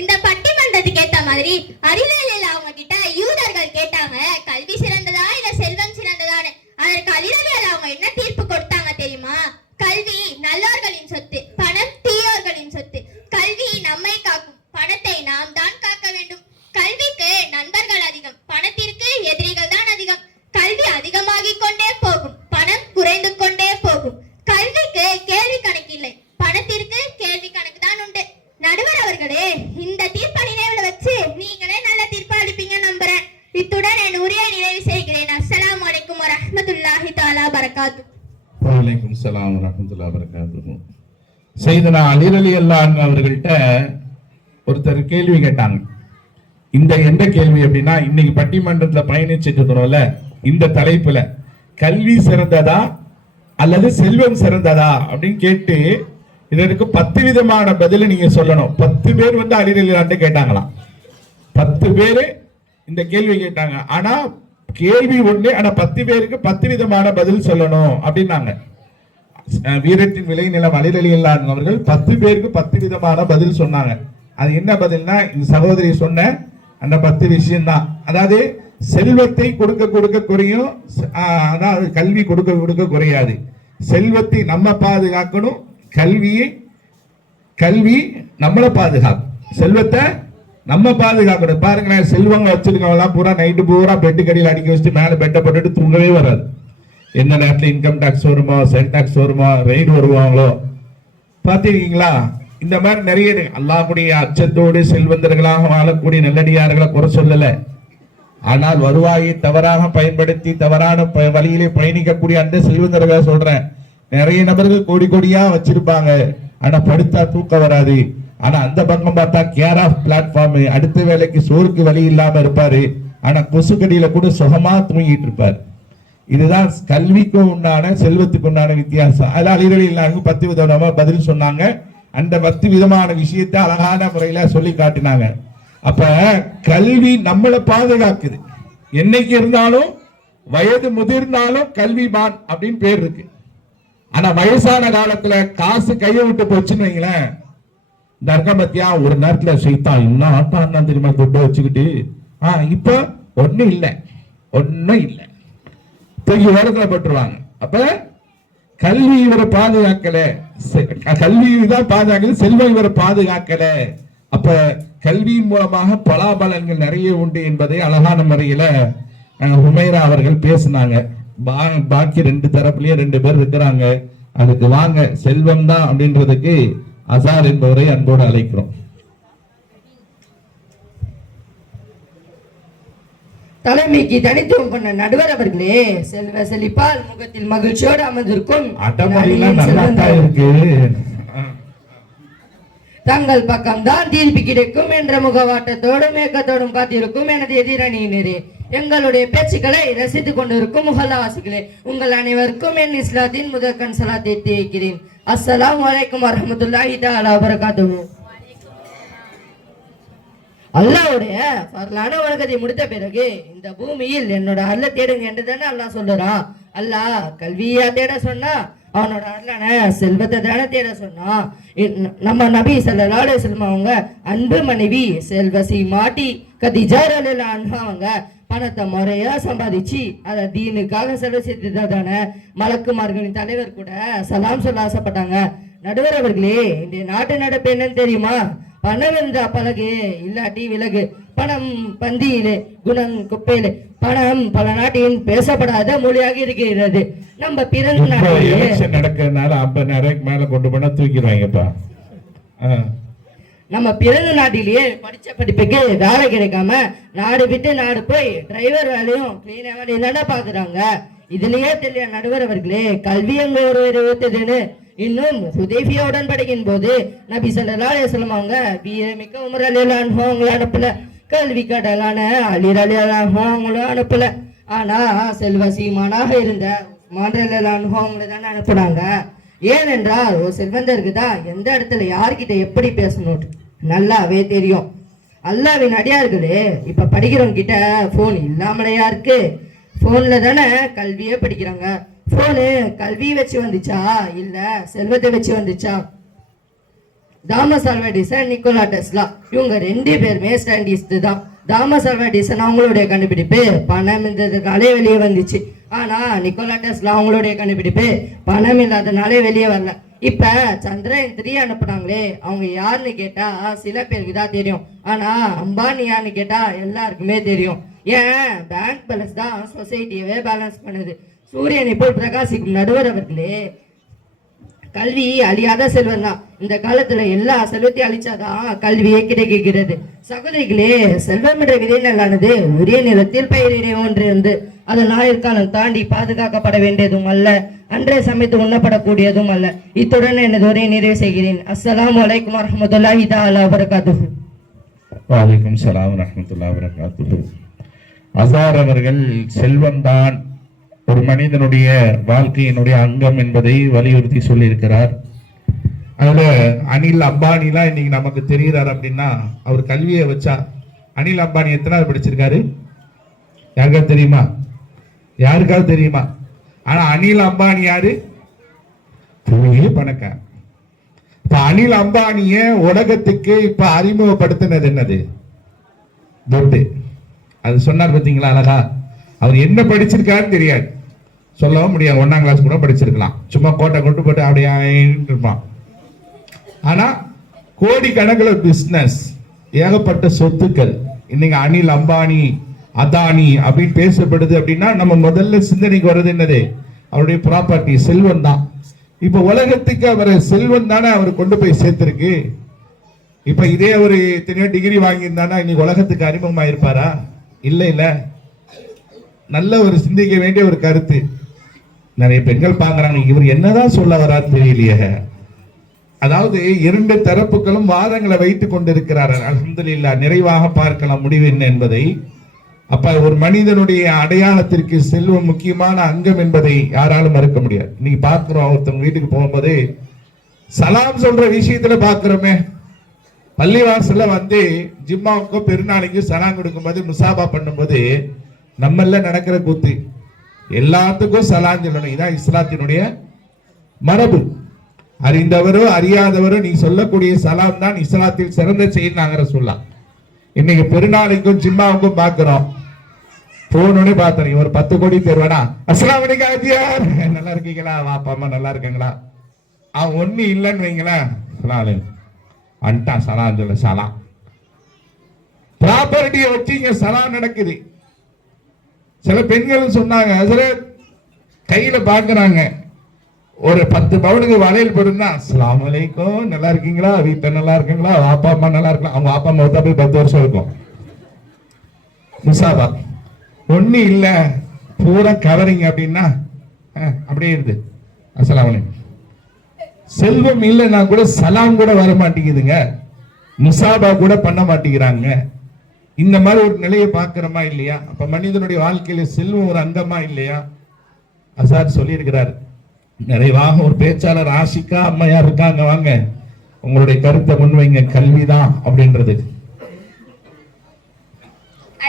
இந்த பட்டிமன்றத்துக்கு ஏத்த மாதிரி அலிரலில் அவங்க கிட்ட யூதர்கள் கேட்டாங்க, கல்வி சிறந்ததா இல்ல செல்வம் சிறந்ததான்னு. அதற்கு அலிரலில் அவங்க என்ன தீர்ப்பு கொடுத்தாங்க தெரியுமா? கல்வி நல்லோர்களின் சொத்து, பணம் தீயோர்களின் சொத்து. கல்வி நம்மை காக்கும், பணத்தை நாம் தான் காக்க வேண்டும். கல்விக்கு நண்பர்கள் அதிகம், பணத்திற்கு எதிரிகள் தான் அதிகம். கல்வி அதிகமாகிக் கொண்டே போகும், பணம் குறைந்து கொண்டே போகும். கல்விக்கு கேள்வி கணக்கு இல்லை, பணத்திற்கு கேள்வி கணக்கு தான் உண்டு. நடுவர் அவர்களே, இந்த தீர்ப்பை நினைவுல வச்சு நீங்களே நல்ல தீர்ப்பு அளிப்பீங்க நம்புறேன். இத்துடன் என் உரையை நிறைவு செய்கிறேன். அஸ்ஸலாமு அலைக்கும் வரஹ்மத்துல்லாஹி தஆலா பரகாத்துஹு. வலைக்கும் ஸலாம் வரஹ்மத்துல்லாஹி பரகாத்துஹு. சையதுனா அலி ரலியல்லாஹு அன்ஹு அவர்கள்ட்ட ஒருத்தர் கேள்வி கேட்டாங்க. இந்த எந்த கேள்வி அப்படின்னா, இன்னைக்கு பட்டிமன்றத்துல பயணிச்சுட்டு இருக்கிறோம்ல, இந்த தலைப்புல கல்வி சிறந்ததா அல்லது செல்வம் சிறந்ததா அப்படின்னு கேட்டு இதற்கு 10 விதமான பதில நீங்க சொல்லணும். 10 பேர் வந்து அலி ரலியல்லாஹு கேட்டாங்களாம். 10 பேரு இந்த கேள்வி கேட்டாங்க. ஆனா கேள்வி ஒண்ணு, ஆனா 10 பேருக்கு 10 விதமான பதில் சொல்லணும் அப்படின்னாங்க. வீரத்தின் விளை நிலம் அலி ரலியல்லாஹு அவர்கள் 10 பேருக்கு 10 விதமான பதில் சொன்னாங்க. அது என்ன பதில்னா, இந்த சகோதரி சொன்ன அந்த 10 விஷயம் தான். அதாவது செல்வத்தை கொடுக்க கொடுக்க குறையும், அதாவது கல்வி கொடுக்க கொடுக்க குறையாது. செல்வத்தை நம்ம பாதுகாக்கணும், கல்வி நம்மளை பாதுகாக்கும். செல்வத்தை நம்ம பாதுகாக்கணும். பாருங்களேன், செல்வங்க வச்சிருக்கவங்க பூரா நைட்டு பூரா பெட்டு கடியில் அடிக்க வச்சுட்டு மேலே பெட்டை போட்டுட்டு தூங்கவே வராது. எந்த நேரத்தில் இன்கம் டாக்ஸ் வருமோ, செல் டாக்ஸ் வருமோ, ரெய்டு வருவாங்களோ பார்த்துருக்கீங்களா? இந்த மாதிரி நிறைய அல்லாஹ்வுடைய அச்சத்தோடு செல்வந்தர்களாக வாழக்கூடிய நல்லடியார்களை குறை சொல்லல. ஆனால் வருவாயை தவறாக பயன்படுத்தி தவறான வழியிலே பயணிக்கக்கூடிய அந்த செல்வந்தர்களை சொல்றேன். நிறைய நபர்கள் கோடி கோடியா வச்சிருப்பாங்க, ஆனா படுத்தா தூக்கம் வராது. ஆனா அந்த பக்கம் பார்த்தா கேர் ஆஃப் பிளாட்ஃபார்ம், அடுத்த வேலைக்கு சோறுக்கு வழி இல்லாம இருப்பாரு, ஆனா கொசுக்கடியில கூட சுகமா தூங்கிட்டு இருப்பார். இதுதான் கல்விக்கும் உண்டான செல்வத்துக்கு உண்டான வித்தியாசம். அதனால அலிரலில்லாஹு 10 விதமா பதில் சொன்னாங்க. அந்த 10 விதமான விஷயத்தை அழகான முறையில சொல்லி காட்டினாங்க. அப்ப கல்வி நம்மளை பாதுகாக்குது. என்னைக்கு இருந்தாலும் வயது முதிர்ந்தாலும் கல்விமான் அப்படின்னு பேர் இருக்கு. ஆனா வயசான காலத்துல காசு கையை விட்டு போச்சுன்னு வைங்களேன், தர்கமத்தியா ஒரு நேரத்துல செய்தா இன்னும் ஆட்டான் தெரியுமா துட்டை வச்சுக்கிட்டு இப்ப ஒண்ணும் இல்லை தூக்கி ஓரத்துல போட்டுருவாங்க. அப்ப கல்வி இவரை பாதுகாக்கல, கல்வி தான் பாதுகாக்கல, செல்வம் இவரை பாதுகாக்கல. அப்ப கல்வியின் மூலமாக பலாபலன்கள் நிறைய உண்டு என்பதை அழகான முறையில ஹுமைரா அவர்கள் பேசினாங்க. பாக்கி 2 தரப்புலயும் 2 பேர் இருக்கிறாங்க. அதுக்கு வாங்க, செல்வம் தான் அப்படின்றதுக்கு அசார் என்பவரை அன்போடு அழைக்கிறோம். தலைமைக்கு தனித்துவம் பண்ண நடுவர் அவர்களே, செல்வ செழிப்பால் முகத்தில் மகிழ்ச்சியோடு அமர்ந்திருக்கும் தங்கள் பக்கம் தான் தீர்ப்பு கிடைக்கும் என்ற முகவாட்டத்தோடும் ஏக்கத்தோடும் காத்திருக்கும் எனது எதிரணியினரே, எங்களுடைய பேச்சுக்களை ரசித்துக் கொண்டிருக்கும் முஹல்லாவாசிகளே, உங்கள் அனைவருக்கும் என் இஸ்லாத்தின் முதற்கண் சலாத்தை தெரிவிக்கிறேன். அஸ்ஸலாமு அலைக்கும் வரஹ்மத்துல்லாஹி தஆலா வபரகாத்துஹு. அல்லாஹ்வுடைய ஃபர்லான வணக்கத்தை முடித்த பிறகு இந்த பூமியில் என்னோட அருளை தேடுங்க என்று தானே அல்லாஹ் சொல்லுறான். அல்லாஹ் கல்வியா தேட சொன்னா, அவனோட அருளான செல்வத்தை தானே தேட சொன்னா. நம்ம நபி ஸல்லல்லாஹு அலைஹி வஸல்லம் அவங்க அன்பு மனைவி செல்வசி மாட்டி கதீஜா ரலியல்லாஹு அன்ஹா அவங்க பணத்தை முறையா சம்பாதிச்சு அதை தீனுக்காக செலவு செய்ததா தானே மலக்குமார்களின் தலைவர் கூட சலாம் சொல்ல ஆசைப்பட்டாங்க. நடுவர் அவர்களே, இந்த நாட்டு நடப்பு என்னன்னு தெரியுமா? பணம் இருந்தா பழகு, இல்லாட்டி விலகு. பணம் பந்தியிலே, குணம் குப்பையிலே. பணம் பல நாட்டின் பேசப்படாத மொழியாக இருக்கிறது. நம்ம பிறந்த நடக்கிறதுனால 50,000 மேல கொண்டு போனா தூக்கிடுவாங்கப்பா. நம்ம பிறந்த நாட்டிலேயே படிச்ச படிப்புக்கு வேலை கிடைக்காம நாடு விட்டு நாடு போய் டிரைவர் வேலையும் கிளீனர் வேலையும் தானே பாக்குறாங்க. இதுலயே தெரிய நடுவர் அவர்களே, கல்வி அங்க ஒரு இருபத்ததுன்னு. இன்னும் ஹுதைபியா உடன்படிக்கையின் போது நபி ஸல்லல்லாஹு அலைஹி வஸல்லம் அவங்க வீரமிக்க உமர் ரலியல்லாஹு அன்ஹு அவங்கள அனுப்பல, கல்வி கடலான அலி ரலியல்லாஹு அன்ஹு அவங்களும் அனுப்பல. ஆனா செல்வ சீமானாக இருந்த உஸ்மான் ரலியல்லாஹு அன்ஹு அவங்கள தானே அனுப்புனாங்க. ஏனென்றால் ஒரு செல்வந்தருக்கு தான் எந்த இடத்துல யார்கிட்ட எப்படி பேசணும் நல்லாவே தெரியும். அல்லாஹ்வின் அடியார்களே, இப்ப படிக்கிறவங்க கிட்ட போன் இல்லாமலையா இருக்கு? போன்ல தானே கல்வியே படிக்கிறாங்க. போனு கல்வி வச்சு வந்துச்சா இல்ல செல்வத்தை வச்சு வந்துச்சா? Thomas Alva Edison, Nikola Tesla இவங்க 2 பேருமே சயின்டிஸ்ட் தான். தாமஸ் ஆல்வா எடிசன் அவங்களுடைய கண்டுபிடிப்பு பணம் இருந்ததுனாலே வெளியே வந்துச்சு. ஆனா நிக்கோலா டெஸ்லா அவங்களுடைய கண்டுபிடிப்பு பணம் இல்லாதனாலே வெளியே வரல. இப்ப சந்திரன் 3 அனுப்புனாங்களே, அவங்க யாருன்னு கேட்டா சில பேருக்கு தான் தெரியும். ஆனா அம்பானி யாருன்னு கேட்டா எல்லாருக்குமே தெரியும். ஏன் பேங்க் பேலன்ஸ் தான் சொசைட்டியவே பேலன்ஸ் பண்ணுது. சூரியனை போல் பிரகாசிக்கும் நடுவர் அவர்களே, கல்வி அழியாத செல்வம் தான். இந்த காலத்துல எல்லா செல்வத்தையும் அழிச்சாதான் கல்வியே கிடைக்கிறது. சகோதரிகளே, செல்வம் என்ற விதை நல்லானது ஒரே நிலத்தில் பயிரிட ஒன்றிருந்து அதன் ஆயுட்காலம் தாண்டி பாதுகாக்கப்பட வேண்டியதும் அல்ல, அன்றே சமைத்து உண்ணப்படக்கூடியதும் அல்ல. இத்துடன் எனது உரையை நிறைவு செய்கிறேன். அஸ்ஸலாமு அலைக்கும் வரஹ்மத்துல்லாஹி தஆலா வபரகாத்துஹு. வலைக்கும் ஸலாம் வரஹ்மத்துல்லாஹி வபரகாத்துஹு. அசார் அவர்கள் செல்வம்தான் ஒரு மனிதனுடைய வாழ்க்கையினுடைய அங்கம் என்பதை வலியுறுத்தி சொல்லி இருக்கிறார். அதுல அனில் அம்பானிலாம் இன்னைக்கு நமக்கு தெரிகிறார் அப்படின்னா அவர் கல்வியை வச்சா. அனில் அம்பானி எத்தனாவது படிச்சிருக்காரு யாருக்காவது தெரியுமா? யாருக்காவது தெரியுமா? ஆனா அனில் அம்பானி யாரு? பெரிய பணக்கார. இப்ப அனில் அம்பானிய உலகத்துக்கு இப்ப அறிமுகப்படுத்தினது என்னது? துட்டு. அது சொன்னார் பார்த்தீங்களா அழகா? அவர் என்ன படிச்சிருக்காருன்னு தெரியாது, சொல்லவும் முடியாது. 1ஆம் கிளாஸ் கூட படிச்சிருக்கலாம், சும்மா கோட்டை கொண்டு போட்டு அப்படியே இருப்பான். ஆனா கோடிக்கணக்கில் பிசினஸ், ஏகப்பட்ட சொத்துக்கள். இன்னைக்கு அனில் அம்பானி, அதானி அப்படின்னு பேசப்படுது அப்படின்னா நம்ம முதல்ல சிந்தனைக்கு வர்றது என்னது? அவருடைய ப்ராப்பர்ட்டி, செல்வம் தான். இப்ப உலகத்துக்கு அவரை செல்வம் தானே அவர் கொண்டு போய் சேர்த்திருக்கு. இப்ப இதே ஒரு எத்தனையோ டிகிரி வாங்கியிருந்தானா இன்னைக்கு உலகத்துக்கு அறிமுகமா இருப்பாரா? இல்லை இல்லை, நல்ல ஒரு சிந்திக்க வேண்டிய ஒரு கருத்து. நிறைய பெண்கள் பார்க்குறாங்க, இவர் என்னதான் சொல்ல வரான்னு தெரியலையே. அதாவது இரண்டு தரப்புகளும் வாதங்களை வைத்துக் கொண்டிருக்கிறார்கள். அல்ஹம்துலில்லாஹ், நிறைவாக பார்க்கலாம் முடிவு என்ன என்பதை. அப்ப ஒரு மனிதனுடைய அடையாளத்திற்கு செல்வம் முக்கியமான அங்கம் என்பதை யாராலும் மறுக்க முடியாது. இன்னைக்கு பார்க்கிறோம், ஒருத்தவங்க வீட்டுக்கு போகும்போது சலாம் சொல்ற விஷயத்துல பார்க்கிறோமே, பள்ளிவாசல்ல வந்து ஜிம்மாவுக்கும் பெருநாளைக்கும் சலாம் கொடுக்கும்போது முசாபா பண்ணும்போது நம்மள நடக்கிற கூத்து, எல்லாத்துக்கும் சலாம் சொல்லணும். இதான் இஸ்லாத்தினுடைய மரபு. அறிந்தவரோ அறியாதவரோ நீ சொல்லக்கூடிய சலாம் தான் இஸ்லாத்தில் சிறந்த செயல் நாங்க சொல்லலாம். இன்னைக்கு பெருநாளைக்கும் ஜிம்மாவுக்கும் பார்க்கிறோம், போனோடனே பார்த்தேன் ஒரு 10 கோடி பேர் வேணா அஸ்ஸலாமு அலைக்கும் ஆதியார், நல்லா இருக்கீங்களா, வாப்பா அம்மா நல்லா இருக்காங்களா, அவன் ஒண்ணு இல்லைன்னு வைங்களேன், அன்டா சலாம் சொல்ல சலாம். ப்ராப்பர்ட்டியை வச்சு இங்க சலாம் நடக்குது. சில பெண்கள் சொன்னாங்க, சில கையில பாக்குறாங்க ஒரு 10 பவுனுக்கு வளையல் போடுனா அஸ்ஸலாமு அலைக்கும், நல்லா இருக்கீங்களா, வீட்டுல நல்லா இருக்குங்களா, வாப்பா அம்மா நல்லா இருக்கலாம். அவங்க வாப்பா அம்மா போய் 10 வருஷம் இருக்கும். முசாபா ஒண்ணு இல்ல, பூரா கவரிங் அப்படின்னா அப்படியே இருந்து அஸ்ஸலாமு அலைக்கும். செல்வம் இல்லைன்னா கூட சலாம் கூட வர மாட்டேங்குதுங்க, முசாபா கூட பண்ண மாட்டேங்கிறாங்க. இந்த மாதிரி ஒரு நிலையை பார்க்கிறோமா இல்லையா? அப்ப மனிதனுடைய வாழ்க்கையில செல்வம் ஒரு அங்கமா இல்லையா? அசார் சொல்லியிருக்கிறார். நிறைவாக ஒரு பேச்சாளர் ஆஷிகா அம்மையார் இருக்காங்க, வாங்க உங்களுடைய கருத்தை முன்வைங்க, கல்விதான் அப்படின்றது.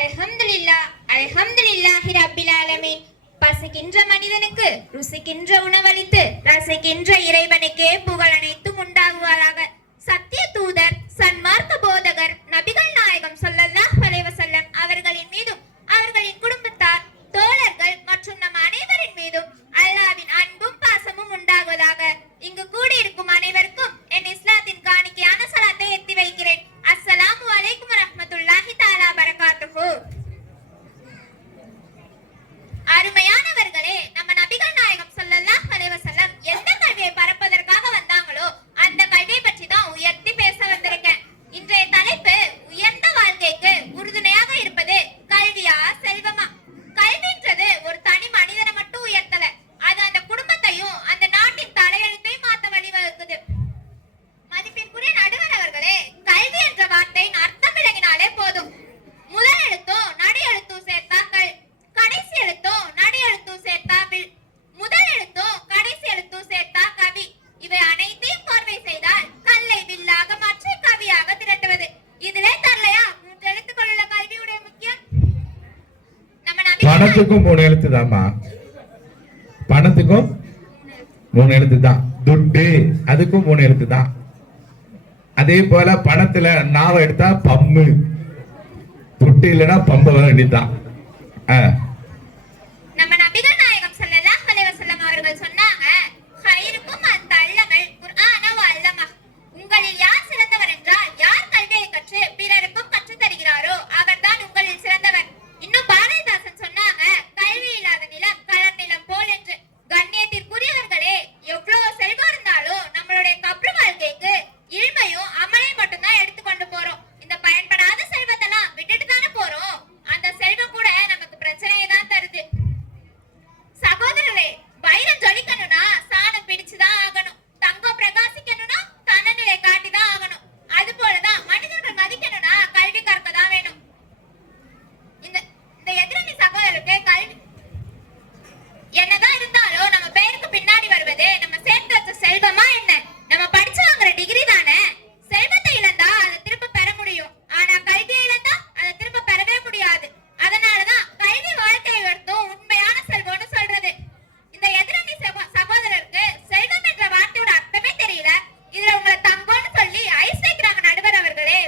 அல்ஹம்துலில்லாஹ், அல்ஹம்துலில்லாஹி ரப்பில் ஆலமீன். பசிக்கின்ற மனிதனுக்கு ருசிக்கின்ற உணவளித்து ரசிக்கின்ற இறைவனுக்கே புகழ் அனைத்தும் உண்டாகுவாராக. சத்திய தூதர், சன்மார்க்க போதகர் நபிகள் நாயகம் ஸல்லல்லாஹு அலைஹி வஸல்லம் அவர்களின் மீதும் அவர்களின் குடும்பத்தார், தோழர்கள் மற்றும் நம் அனைவரின் மீதும் அல்லாஹ்வின் அன்பும் பாசமும் உண்டாகுவதாக. இங்கு கூடியிருக்கும் அனைவருக்கும் என் இஸ்லாத்தின் காணிக்கையான ஸலாத்தை எத்தி வைக்கிறேன். அஸ்ஸலாமு அலைக்கும் வரஹ்மத்துல்லாஹி தஆலா பரகாத்துஹு. அருமையானவர்களே, நம்ம நபிகள் நாயகம் ஸல்லல்லாஹு அலைஹி வஸல்லம் எந்த கல்வியை பரப்பதற்காக வந்தாங்களோ அந்த கல்வியை பற்றி தான் உயர்த்தி பேச வந்திருக்கேன். இன்றைய தலைப்பு, உயர்ந்த வாழ்க்கைக்கு உறுதுணையாக இருப்பது கல்வியா செல்வமா? கல்வின்றது ஒரு தனி மனிதனை மட்டும் உயர்த்தல, அது அந்த குடும்பத்தையும் அந்த நாட்டின் தலையெழுத்தையும் மாத்த வழிவகுக்குது. மதிப்பிற்குரிய நடுவர் அவர்களே, கல்வி என்ற வார்த்தையின் அர்த்தம் விளங்கினாலே போதும். முதல் எழுத்தும் நடு எழுத்தும் சேர்த்தா கடைசி எழுத்தும் நடு எழுத்தும் சேர்த்தா முதல் எழுத்தும் கடைசி எழுத்தும் சேர்த்தா கவி. இவை அனைத்தையும் பார்வை செய்தால் கல்லை வில்லாக மாற்றி கவியாக திரட்டுவது. இதிலே தரலையா 3 எழுத்துக்கள் உள்ள கல்வியுடைய முக்கியம்? நம்ம பணத்துக்கும் 3 எழுத்து தான்மா, பணத்துக்கும் 3 எழுத்து தான். துட்டு அதுக்கும் 3 எழுத்து தான். அதே போல பணத்துல நாவ எடுத்தா பம்மு, துட்டு இல்லைன்னா பம்ப வேண்டியதுதான். நம்ம நபிகள் நாயகம் ஸல்லல்லாஹு அலைஹி வஸல்லம் அவர்கள் சொன்னாங்க, "ஹைருக்கும் மன் தஅல்லமல் குர்ஆன வ அல்லமஹ்." உங்களில் யார் சிறந்தவர் என்றால் யார் கல்வியை கற்று பிறருக்கும் கற்றுத் தருகிறாரோ அவர்தான் உங்களில் சிறந்தவர். இன்னும் பாரதிதாசன் சொன்னாங்க, "கல்வி இல்லாத நிலம் கலர் நிலம் போல்" என்று. கண்ணியத்திற்குரியவர்களே, எவ்வளவு செல்வம் இருந்தாலும் நம்மளுடைய கப்ரு வாழ்க்கைக்கு இல்மையும் அமலையும் மட்டும்தான் எடுத்துக்கொண்டு போறோம். இந்த பயன்படாத செல்வத்தெல்லாம் விட்டுட்டு தானே போறோம். அந்த செல்வம் கூட நமக்கு பிரச்சனையை தான் தருது. சகோதரரே, வைரம் ஜொலிக்கணும்னா சாணம் பிடிச்சுதான் ஆகணும். தங்கம் பிரகாசிக்கணும்னா தன்னநிலை காட்டிதான் ஆகணும். அது போலதான் மனிதர்கள் மதிக்கணும்னா கல்வி கற்கதான் வேணும். இந்த எதிரணி சகோதரருக்கு கல்வி என்னதான் இருந்தாலும் நம்ம பேருக்கு பின்னாடி வருவது நம்ம சேர்த்து வச்ச செல்வமா என்ன? நம்ம படிச்சு வாங்குற டிகிரி தானே. செல்வத்தை இழந்தா அதை திரும்ப பெற முடியும், ஆனா கல்வியை இழந்தா அதை திரும்ப பெறவே முடியாது. அதனாலதான் கல்வி வாழ்க்கையை உயர்த்தும் உண்மையான செல்வம்னு சொல்றது. இந்த எதிரணி சகோதரருக்கு செல்வம் என்ற வார்த்தையோட அர்த்தமே தெரியல, இதுல உங்களை தங்கம்னு சொல்லி ஐஸ் வைக்கிறாங்க நடுவர் அவர்களே.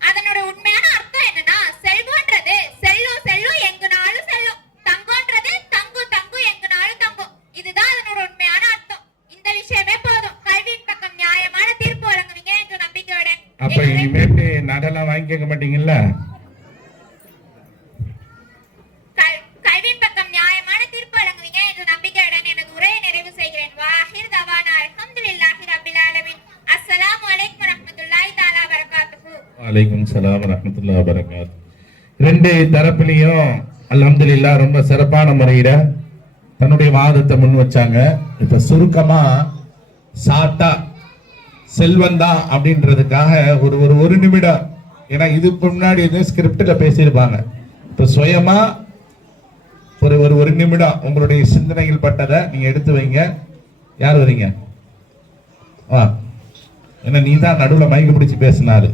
அதனோட உண்மையான அர்த்தம் என்னன்னா, செல்வம்ன்றது செல்லும் செல்லும் எங்குனாலும் செல்லும், தங்கம்ன்றது தங்கும் தங்கும் எங்குனாலும் தங்கும். இதுதான் அதனோட உண்மையான அர்த்தம். இந்த விஷயமே போதும், கல்வியின் பக்கம் நியாயமான தீர்ப்பு வழங்குவீங்க என்ற நம்பிக்கையுடன். அப்ப இனிமேட்டு நடலாம் வாங்கிக்க மாட்டீங்கல்ல? கல்வியின் பக்கம் நியாயமான தீர்ப்பு வழங்குவீங்க என்ற நம்பிக்கையுடன் எனது உரையை நிறைவு செய்கிறேன். வாஹிர் தவானா அல்ஹம்துலில்லாஹி ரப்பில் ஆலமீன். அஸ்ஸலாமு அலைக்கும் வரஹ்மத்துல்லாஹி தஆலா பரகாத்துஹு. வலைக்கும் சலாம் வரஹ்மத்துல்லாஹி வபரகாத்துஹு. ரெண்டு தரப்புலையும் அல்ஹம்துலில்லாஹ் ரொம்ப சிறப்பான முறையில தன்னுடைய வாதத்தை முன் வச்சாங்க. இப்ப சுருக்கமா சாட்டா செல்வந்தா அப்படின்றதுக்காக ஒரு நிமிடம், ஏன்னா இதுக்கு முன்னாடி எதுவும் ஸ்கிரிப்ட்ல பேசியிருப்பாங்க. இப்ப சுயமா ஒரு நிமிடம் உங்களுடைய சிந்தனைகள் பட்டதை நீங்க எடுத்து வைங்க. யார் வரீங்க? வா, ஏன்னா நீ தான் நடுவில் மைக்கு பிடிச்சி பேசினாரு.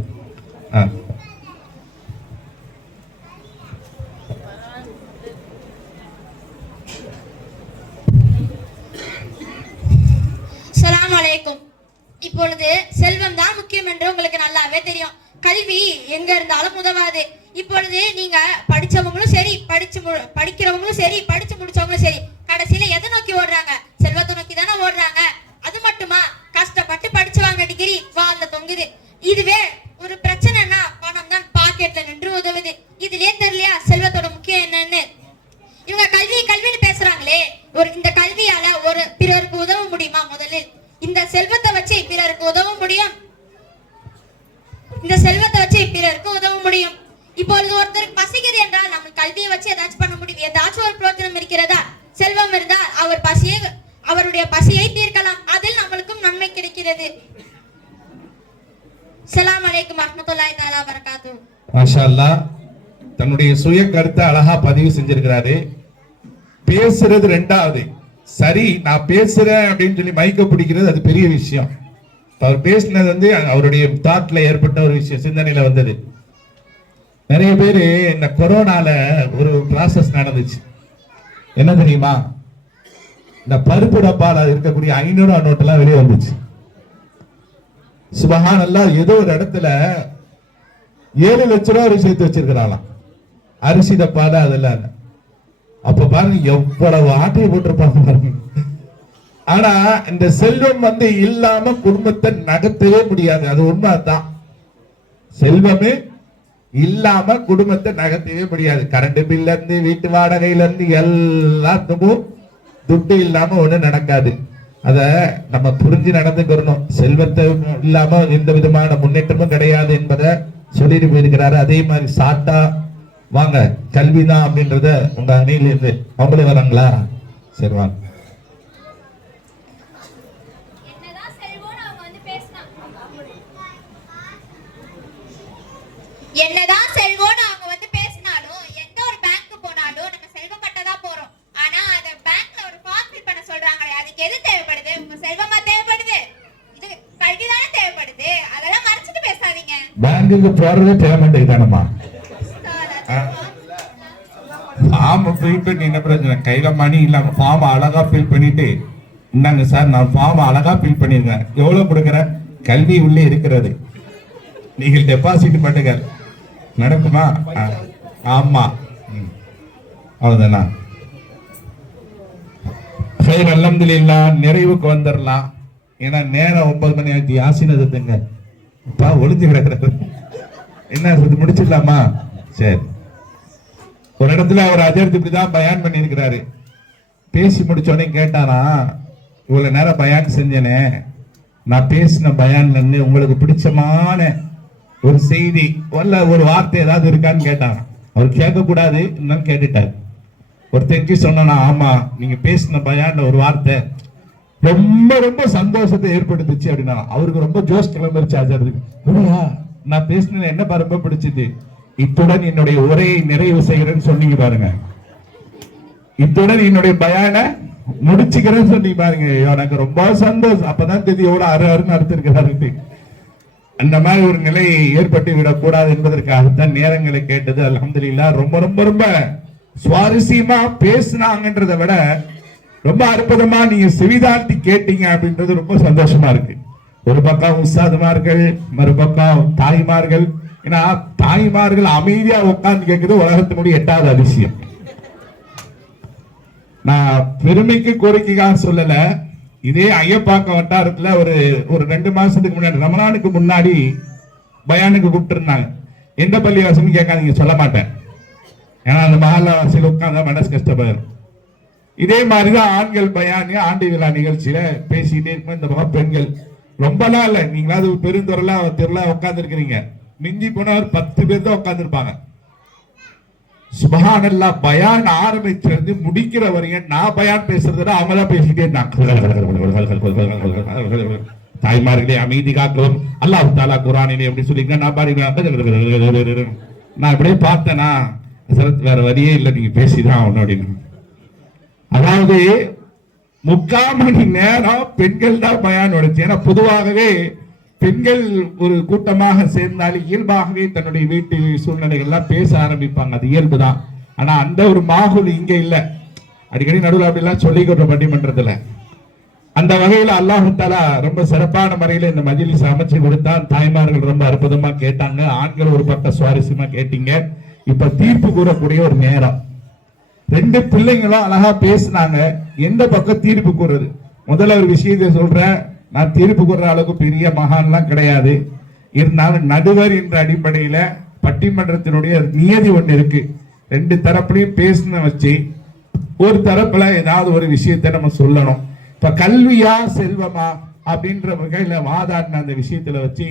அஸ்ஸலாமு அலைக்கும். இப்பொழுது செல்வம் தான் முக்கியம் என்று உங்களுக்கு நல்லாவே தெரியும். கல்வி எங்க இருந்தாலும் உதவாது. இப்பொழுது நீங்க படிச்சவங்களும் சரி, படிக்கிறவங்களும் சரி, படிச்சு முடிச்சவங்களும் சரி, கடைசியில எதை நோக்கி ஓடுறாங்க? செல்வத்தை நோக்கி தானே ஓடுறாங்க. அது மட்டுமா, கஷ்டப்பட்டு படிச்சவாங்க டிகிரி வாழ்ல தொங்குது. இதுவே ஒரு பிரச்சனைனா பணம் தான் பாக்கெட்ல நின்று உதவுது. இதுலயே தெரியலையா செல்வத்தோட முக்கியம் என்னன்னு? இவங்க கல்வின்னு பேசுறாங்களே, இந்த கல்வியால ஒரு பிறருக்கு உதவ முடியுமா? முதலில் இந்த செல்வத்தை வச்சு பிறருக்கு உதவ முடியும். இந்த செல்வத்தை வச்சு பிறருக்கு உதவ முடியும். இப்பொழுது ஒருத்தருக்கு பசிக்குது என்றால் நம்ம கல்வியை வச்சு ஏதாச்சும் பண்ண முடியும். ஏதாச்சும் ஒரு பிரயோஜனம் இருக்கிறதா? செல்வம் இருந்தால் அவருடைய பசியை தீர்க்கலாம். அதில் நம்மளுக்கும் நன்மை கிடைக்கிறது. அஸ்ஸலாமு அலைக்கும் வரஹ்மத்துல்லாஹி தஆலா வபரகாத்துஹு. மாஷா அல்லாஹ், தன்னுடைய சுய கருத்தை அழகா பதிவு செஞ்சிருக்கிறாரு. பேசுறது ரெண்டாவது, சரி நான் பேசுறேன் அப்படின்னு சொல்லி மைக்க பிடிக்கிறது அது பெரிய விஷயம். அவர் பேசினது வந்து அவருடைய தாட்ல ஏற்பட்ட ஒரு விஷயம், சிந்தனையில வந்தது. நிறைய பேரு இந்த கொரோனால ஒரு ப்ராசஸ் நடந்துச்சு. என்ன தெரியுமா? இந்த பருப்பு டப்பால இருக்கக்கூடிய 500 நோட்டு எல்லாம் வெளியே வந்துச்சு. சுபஹானல்லாஹ், ஏதோ ஒரு இடத்துல 7 லட்சம் ரூபாய் சேர்த்து வச்சிருக்கிறாளாம் அரிசி டப்பால. அதெல்லாம் அப்ப பாருங்க எவ்வளவு ஆட்டையை போட்டிருப்பாங்க பாருங்க. ஆனா இந்த செல்வம் வந்து இல்லாம குடும்பத்தை நகர்த்தவே முடியாது. அது உண்மைதான். செல்வமே இல்லாம குடும்பத்தை நகர்த்தவே முடியாது. கரண்ட் பில்ல இருந்து வீட்டு வாடகையில இருந்து எல்லாத்துக்கும் துட்டு இல்லாம ஒண்ணு நடக்காது. அத நம்ம புரிஞ்சு நடந்துக்கிறணும். செல்வத்தை இல்லாம எந்த விதமான முன்னேற்றமும் கிடையாது என்பதை சொல்லிட்டு போயிருக்கிறாரு. அதே மாதிரி சாட்டா வாங்க கல்விதான் அப்படின்றத உங்க அணியில இருந்து அவங்களே வராங்களா? சரி வாங்க. என்னதான் செல்வம்னு அவங்க வந்து பேசினாலும், எந்த ஒரு பேங்க் போனாலும் நம்ம செல்வப்பட்டதா போறோம். ஆனா அந்த பேங்க்ல ஒரு ஃபார்ம் ஃபில் பண்ண சொல்றாங்களே, அதுக்கு எது தேவைப்படுது? உங்க செல்வமா தேவைப்படுது? இது கல்விதானே தேவைப்படுது. அதெல்லாம் மறைச்சிட்டு பேசாதீங்க. பேங்குக்கு போறதே பேமெண்ட் தானம்மா. ஃபார்ம் ஃபில் பண்ணி என்ன பிரச்சனை? கையில மணி இல்லாம ஃபார்ம் அழகா ஃபில் பண்ணிட்டு, இந்தாங்க சார் நான் ஃபார்ம் அழகா ஃபில் பண்ணிருக்கேன், எவ்வளவு கொடுக்குறேன்? கல்வி உள்ளே இருக்கிறது, நீங்கள் டெபாசிட் பண்ணுங்க. நடக்குமா? ஆமா, அவ்வளவுதானா? அல்ஹம்துலில்லாஹ், நிறைவுக்கு வந்துடலாம். ஏன்னா நேரம் 9 மணி ஆச்சு. யாசினதுங்க அப்பா ஒளிஞ்சு கிடக்கிறது. என்ன இது முடிச்சிடலாமா? சரி. ஒரு இடத்துல அவர் அஜர்த்து இப்படிதான் பயான் பண்ணியிருக்கிறாரு. பேசி முடிச்சோடனே கேட்டானா, இவ்வளவு நேரம் பயான் செஞ்சேனே, நான் பேசின பயான்ல இருந்து உங்களுக்கு பிடிச்சமான ஒரு செய்தி வல்ல ஒரு வார்த்தை ஏதாவது இருக்கான்னு கேட்டாங்க. அவர் கேட்க கூடாது, இருந்தாலும் கேட்டுட்டாரு. ஒருத்தருக்கு சொன்னா, ஆமா நீங்க பேசின பயான்ல ஒரு வார்த்தை ரொம்ப ரொம்ப சந்தோஷத்தை ஏற்படுத்துச்சு அப்படின்னா அவருக்கு ரொம்ப ஜோஷ் கிளம்பிருச்சு. அஜர்த்துக்கு நான் பேசினது என்ன ரொம்ப பிடிச்சது, இத்துடன் என்னுடைய உரையை நிறைவு செய்கிறேன்னு சொன்னீங்க பாருங்க, இத்துடன் என்னுடைய பயான முடிச்சுக்கிறேன்னு சொன்னீங்க பாருங்க, எனக்கு ரொம்ப சந்தோஷம். அப்பதான் தெரியும் எவ்வளவு அருன்னு அறுத்திருக்கிறாரு. அந்த மாதிரி ஒரு நிலையை ஏற்பட்டு விடக்கூடாது என்பதற்காகத்தான் நேரங்களை கேட்டது. அல்ஹம்துலில்லாஹ், ரொம்ப ரொம்ப ரொம்ப சுவாரஸ்யமா பேசினாங்கன்றதை விட ரொம்ப அற்புதமா நீங்க செவிதாழ்த்தி கேட்டீங்க அப்படின்றது ரொம்ப சந்தோஷமா இருக்கு. ஒரு பக்கம் உஸ்தாதுமார்கள், மறுபக்கம் தாய்மார்கள். ஏன்னா தாய்மார்கள் அமைதியா உட்கார்ந்து கேட்குறது உலகத்தினுடைய 8வது அதிசயம். நான் பெருமைக்கு கோரிக்கைக்காக சொல்லல. இதே ஐயப்பாக்கம் வட்டாரத்துல ஒரு 2 மாசத்துக்கு முன்னாடி, ரமலானுக்கு முன்னாடி பயானுக்கு கூப்பிட்டு இருந்தாங்க. எந்த பள்ளிவாசல்னு கேட்காதீங்க, சொல்ல மாட்டேன். ஏன்னா அந்த மஹல்லா வாசியில் உட்கார்ந்தா மனசு கஷ்டப்படும். இதே மாதிரிதான் ஆண்கள் பயானி ஆண்டு விழா நிகழ்ச்சியில பேசிக்கிட்டே இருக்கும். இந்த பக்கம் பெண்கள் ரொம்பலாம் இல்ல, நீங்களாவது பெருந்தொரலா திருவிழா உட்கார்ந்து இருக்கிறீங்க. மிஞ்சி போனா ஒரு 10 பேர் தான் உட்கார்ந்து இருப்பாங்க. சுபஹானல்லாஹ் பயான் ஆரம்பிச்சிருந்து முடிக்கிற வரையும் நான் பயான் பேசுறதுல அவங்க தான் பேசிட்டே இருந்தாங்க. தாய்மார்களே அமைதி காக்கவும் அல்லாஹ் தஆலா குர்ஆனிலே எப்படி சொல்லிருக்காங்க நான் பாருங்க. நான் இப்படியே பார்த்தேனா வேற வழியே இல்லை, நீங்க பேசிதான் ஆகணும் அப்படின்னு. அதாவது 3/4 மணி நேரம் பெண்கள் தான் பயான் உடைச்சு. ஏன்னா பொதுவாகவே பெண்கள் ஒரு கூட்டமாக சேர்ந்தால் இயல்பாகவே தன்னுடைய வீட்டு சூழ்நிலைகள் எல்லாம் பேச ஆரம்பிப்பாங்க, அது இயல்புதான். ஆனா அந்த ஒரு மாகுல் இங்க இல்ல. அடிக்கடி நடுவில் அப்படிலாம் சொல்லிக்கிற பட்டிமன்றத்துல அந்த வகையில அல்லாஹ் தஆலா ரொம்ப சிறப்பான முறையில இந்த மஜ்லிஸ் அமைச்சு கொடுத்தான். தாய்மார்கள் ரொம்ப அற்புதமா கேட்டாங்க, ஆண்கள் ஒரு பக்கம் சுவாரஸ்யமா கேட்டீங்க. இப்ப தீர்ப்பு கூறக்கூடிய ஒரு நேரம். 2 பிள்ளைங்களும் அழகா பேசினாங்க. எந்த பக்கம் தீர்ப்பு கூறுறது? முதல்ல ஒரு விஷயத்தை சொல்றேன், நான் தீர்ப்பு கூறுற அளவுக்கு பெரிய மகான்லாம் கிடையாது. இருந்தாலும் நடுவர் என்ற அடிப்படையில பட்டிமன்றத்தினுடைய நியதி ஒன்று இருக்கு. 2 தரப்புலையும் பேசின வச்சு ஒரு தரப்புல ஏதாவது ஒரு விஷயத்தை நம்ம சொல்லணும். இப்ப கல்வியா செல்வமா அப்படின்ற வகையில வாதாடின அந்த விஷயத்துல வச்சு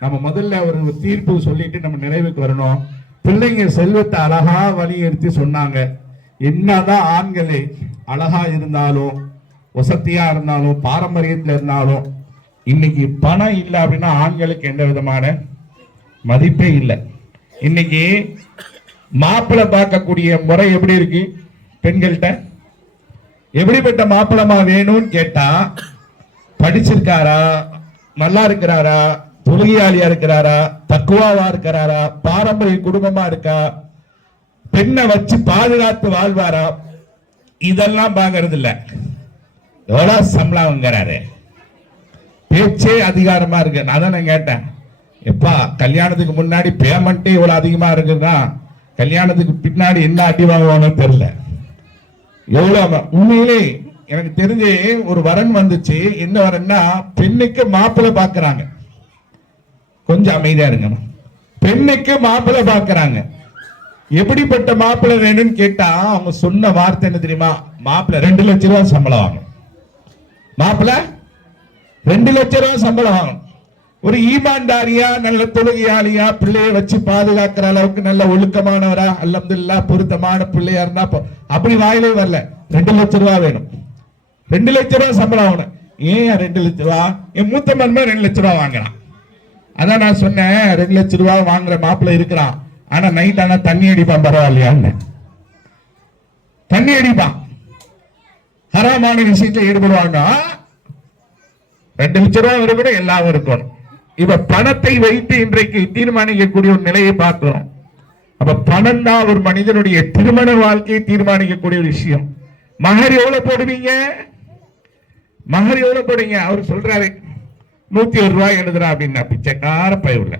நம்ம முதல்ல ஒரு தீர்ப்பு சொல்லிட்டு நம்ம நிறைவுக்கு வரணும். பிள்ளைங்க செல்வத்தை அழகா வலியுறுத்தி சொன்னாங்க. என்னதான் ஆண்களே அழகா இருந்தாலும் வசதியா இருந்தாலும் பாரம்பரியத்துல இருந்தாலும் இன்னைக்கு பணம் இல்லை அப்படின்னா ஆண்களுக்கு எந்த விதமான மதிப்பே இல்லை. இன்னைக்கு மாப்பிள்ளை பார்க்கக்கூடிய முறை எப்படி இருக்கு? பெண்கள்கிட்ட எப்படிப்பட்ட மாப்பிளமா வேணும்னு கேட்டா, படிச்சிருக்காரா, நல்லா இருக்கிறாரா, தொழுகையாளியா இருக்கிறாரா, தக்குவாவா இருக்கிறாரா, பாரம்பரிய குடும்பமா இருக்கா, பெண்ணை வச்சு பாதுகாத்து வாழ்வாரா, இதெல்லாம் பாக்குறது இல்ல. எவ்வளவு சம்பளம் வாங்குறாரு, பேச்சே அதிகாரமா இருக்கு. அதான் நான் கேட்டேன், எப்பா கல்யாணத்துக்கு முன்னாடி பேமெண்ட்டே இவ்வளவு அதிகமா இருக்குன்னா கல்யாணத்துக்கு பின்னாடி என்ன அடி வாங்குவானோ தெரியல. எவ்வளவு உண்மையிலே எனக்கு தெரிஞ்சு ஒரு வரன் வந்துச்சு. என்ன வரன்னா, பெண்ணுக்கு மாப்பிள்ளை பாக்குறாங்க. கொஞ்சம் அமைதியா இருங்க. பெண்ணுக்கு மாப்பிள்ளை பாக்குறாங்க. எப்படிப்பட்ட மாப்பிள்ளை வேணும்னு கேட்டா அவங்க சொன்ன வார்த்தை என்ன தெரியுமா? மாப்பிள்ளை 2 லட்சம் ரூபாய் சம்பளம் வாங்கணும். மாப்பிள்ளை 2 லட்சம் ரூபாய் சம்பளம் வாங்கணும். ஒரு ஈமான்தாரியா, நல்ல தொழுகையாளியா, பிள்ளைய வச்சு பாதுகாக்கிற அளவுக்கு நல்ல ஒழுக்கமானவரா, அல்ஹம்துலில்லாஹ் பொருத்தமான பிள்ளையா இருந்தா அப்படி வாயிலே வரல. 2 லட்சம் ரூபாய் வேணும். 2 லட்சம் ரூபாய் சம்பளம் வாங்கணும். ஏன் 2 லட்சம் ரூபாய்? என் மூத்த மருமகன் 2 லட்சம் ரூபாய் வாங்குறான். அதான் நான் சொன்னேன், 2 லட்சம் ரூபாய் வாங்குற மாப்பிள்ளை இருக்கிறான். ஆனா நைட் ஆனா தண்ணி அடிப்பான், பரவாயில்லையான்னு தண்ணி அடிப்பான். ஹராமான விஷயத்துல ஈடுபடுவாங்க. 2 லட்சம் ரூபாய் இருக்கணும், எல்லாம் இருக்கணும். இப்ப பணத்தை வைத்து இன்றைக்கு தீர்மானிக்கக்கூடிய ஒரு நிலையை பார்க்கிறோம். அப்ப பணம் தான் ஒரு மனிதனுடைய திருமண வாழ்க்கையை தீர்மானிக்கக்கூடிய ஒரு விஷயம். மகர் எவ்வளவு போடுவீங்க? மகர் எவ்வளவு போடுவீங்க? அவர் சொல்றாரு 101 ரூபாய் எழுதுறா அப்படின்னா பிச்சைக்கார பயவுள்ள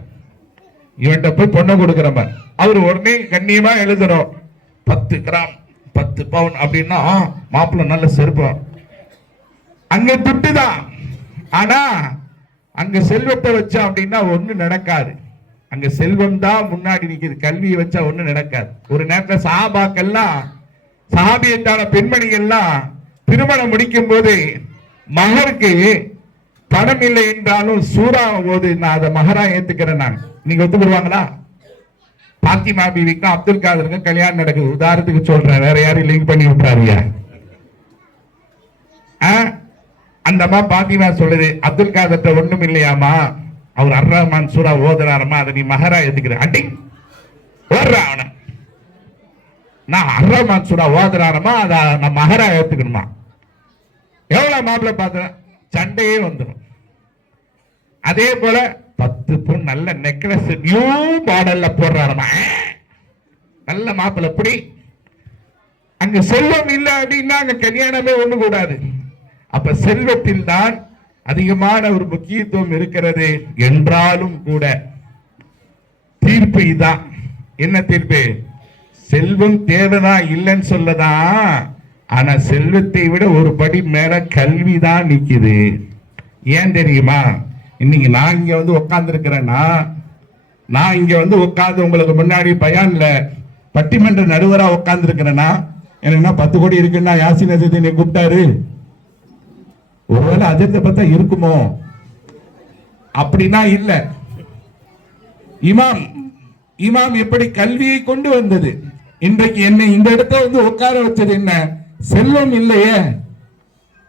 இவன்கிட்ட போய் பொண்ணை கொடுக்கிற மாதிரி. அவர் உடனே கண்ணியமா எழுதுறோம் 10 கிராம் 10 பவுன் அப்படின்னா மாப்பிள்ளை நல்ல செருப்பம். அங்க துட்டுதான். ஆனா அங்க செல்வத்தை வச்சா அப்படின்னா ஒண்ணு நடக்காது. அங்க செல்வம் தான் முன்னாடி நிக்குது. கல்வியை வச்சா ஒண்ணு நடக்காது. ஒரு நேரத்துல சஹாபாக்கெல்லாம், சஹாபியத்தான பெண்மணிகள்லாம் திருமணம் முடிக்கும் போது மகருக்கு பணம் இல்லை என்றாலும் சூறா போது நான் அதை மகரா ஏத்துக்கிறேன். நான் நீங்க ஒத்துக்குருவாங்களா? பாத்திமா பீவிக்கும் அப்துல் காதருக்கும் கல்யாணம் நடக்குது. உதாரணத்துக்கு சொல்றேன், வேற யாரும் லிங்க் பண்ணி விட்டுறாருயா. அந்த அம்மா பாத்திமா சொல்லுது, அப்துல் காதர்ட்ட ஒண்ணும் இல்லையாமா, அவர் அர்-ரஹ்மான் சூரா ஓதுறாரமா, அதை நீ மகரா ஏத்துக்கிற. அடி ஓடுறா அவன, நான் அர்-ரஹ்மான் சூரா ஓதுறாரமா, அதை நான் மகரா ஏத்துக்கணுமா? எவ்வளவு மாப்பிள்ளை பார்த்த சண்டையே வந்துடும். அதே போல 10 பொன் நல்ல நெக்லஸ் நியூ மாடல்ல போடுறாரமா, நல்ல மாப்பிள்ளை. எப்படி அங்க செல்வம் இல்லை அப்படின்னா அங்க கல்யாணமே ஒண்ணு கூடாது. அப்ப செல்வத்தில் தான் அதிகமான ஒரு முக்கியத்துவம் இருக்கிறது என்றாலும் கூட தீர்ப்பு இதான். என்ன தீர்ப்பு? செல்வம் தேவைதான், இல்லைன்னு சொல்லதான். ஆனா செல்வத்தை விட ஒரு படி மேல கல்விதான் நிக்குது. ஏன் தெரியுமா? இன்னைக்கு நான் இங்க வந்து உட்கார்ந்து இருக்கிறேன்னா, நான் இங்க வந்து உட்கார்ந்து உங்களுக்கு முன்னாடி பயான்ல பட்டிமன்ற நடுவரா உட்கார்ந்து இருக்கிறேன்னா, எனக்கு 10 கோடி இருக்குன்னா யாசின் அஜித் கூப்பிட்டாரு. ஒருவேளை அஜத்தை பார்த்தா இருக்குமோ? அப்படின்னா இல்ல. இமாம் எப்படி கல்வியை கொண்டு வந்தது? இன்றைக்கு என்னை இந்த இடத்துல வந்து உட்கார வச்சது என்ன? செல்வம் இல்லையே,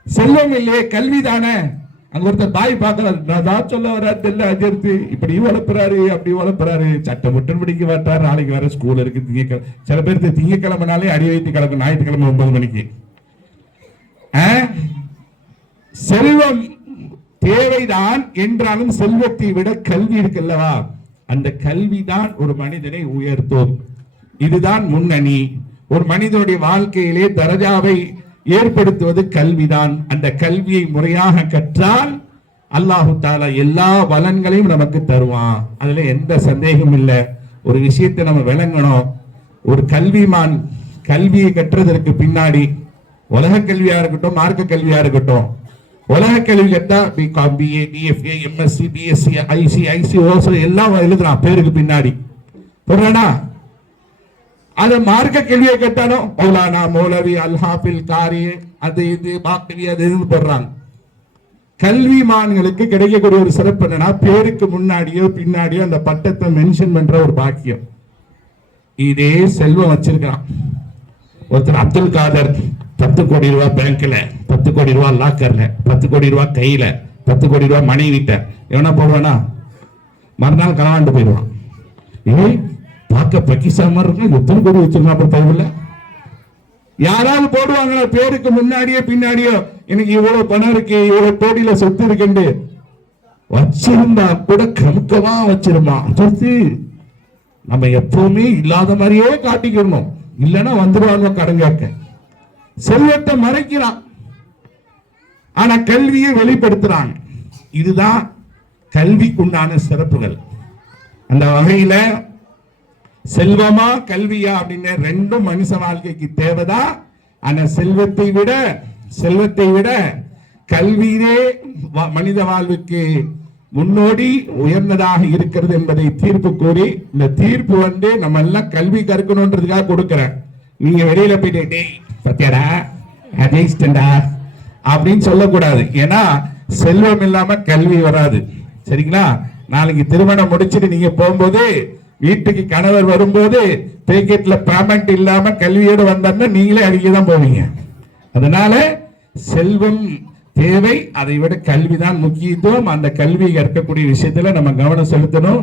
செல்வம் இல்லையே, கல்விதானே. அங்க ஒருத்தர் பாய் பார்க்கறாரு, நான் தான் சொல்ல வர்றாரு தெரியல, அஜர்த்து இப்படி வளர்ப்புறாரு அப்படி வளர்ப்புறாரு, சட்டை முட்டன் பிடிக்க மாட்டாரு, நாளைக்கு வேற ஸ்கூல் இருக்கு, திங்கக்கிழமை. சில பேருக்கு திங்கக்கிழமைனாலே அடி வைத்து கிடக்கும், ஞாயிற்றுக்கிழமை 9 மணிக்கு. செல்வம் தேவைதான் என்றாலும் செல்வத்தை விட கல்வி இருக்குல்லவா, அந்த கல்விதான் ஒரு மனிதனை உயர்த்தும். இதுதான் முன்னணி. ஒரு மனிதனுடைய வாழ்க்கையிலே தரஜாவை ஏற்படுத்துவது கல்விதான். அந்த கல்வியை முறையாக கற்றால் அல்லாஹு தாலா எல்லா பலன்களையும் நமக்கு தருவான். அதுல எந்த சந்தேகமும் இல்லை. ஒரு விஷயத்தை நம்ம விளங்கணும். ஒரு கல்விமான் கல்வியை கற்றதற்கு பின்னாடி உலக கல்வியா இருக்கட்டும், மார்க்க கல்வியா இருக்கட்டும், உலக கல்வி கட்டா BCom, BA, BFA, MSc, BSc, IC, ICO எல்லாம் எழுதுறான் பேருக்கு பின்னாடி சொல்றா. அது மார்க்க கேள்வியை கேட்டாலும் மௌலானா, மௌலவி, அல்ஹாபில், காரி, அது இது பாக்கவி, அது இது போடுறாங்க. கல்விமான்களுக்கு கிடைக்கக்கூடிய ஒரு சிறப்பு என்னன்னா, பேருக்கு முன்னாடியோ பின்னாடியோ அந்த பட்டத்தை மென்ஷன் பண்ற ஒரு பாக்கியம். இதே செல்வம் வச்சிருக்கான் ஒருத்தர், அப்துல் காதர், 10 கோடி ரூபாய் பேங்க்ல, 10 கோடி ரூபாய் லாக்கர்ல, 10 கோடி ரூபாய் கையில, 10 கோடி ரூபாய் மனைவிட்ட எவனா போடுவானா? மறுநாள் கலவாண்டு போயிடுவான். பார்க்க பக்கிசா மாதிரி இருக்கு, எத்தனை கோடி வச்சிருக்கா? யாராவது போடுவாங்களா பேருக்கு முன்னாடியோ பின்னாடியோ எனக்கு இவ்வளவு பணம் இருக்கு, இவ்வளவு கோடியில சொத்து இருக்குன்னு? வச்சிருந்தா கூட கமுக்கமா வச்சிருமா. நம்ம எப்பவுமே இல்லாத மாதிரியே காட்டிக்கணும், இல்லைன்னா வந்துடுவாங்க கடன் கேட்க. செல்வத்தை மறைக்கிறான், ஆனா கல்வியை வெளிப்படுத்துறாங்க. இதுதான் கல்விக்குண்டான சிறப்புகள். அந்த வகையில செல்வமா கல்வியா அப்படின்னு ரெண்டும் மனுஷ வாழ்க்கைக்கு தேவைதான். ஆனா செல்வத்தை விட கல்வியே மனித வாழ்வுக்கு முன்னோடி உயர்ந்ததாக இருக்கிறது என்பதை தீர்ப்பு கூறி, இந்த தீர்ப்பு நம்ம எல்லாம் கல்வி கற்கணும்ன்றதுக்காக கொடுக்கிறேன். நீங்க வெளியில போயிட்டு பத்தியாடா ஜெயிச்சிட்டா அப்படின்னு சொல்லக்கூடாது. ஏன்னா செல்வம் இல்லாம கல்வி வராது. சரிங்களா? நாளைக்கு திருமணம் முடிச்சுட்டு நீங்க போகும்போது வீட்டுக்கு கணவர் வரும்போது பேக்கெட்ல பேமெண்ட் இல்லாம கல்வியோடு வந்தா நீங்களே அடிக்கதான் போவீங்க. அதனால செல்வம் தேவை, அதை விட கல்விதான் முக்கியத்துவம். அந்த கல்வி கற்கக்கூடிய விஷயத்துல நம்ம கவனம் செலுத்தணும்.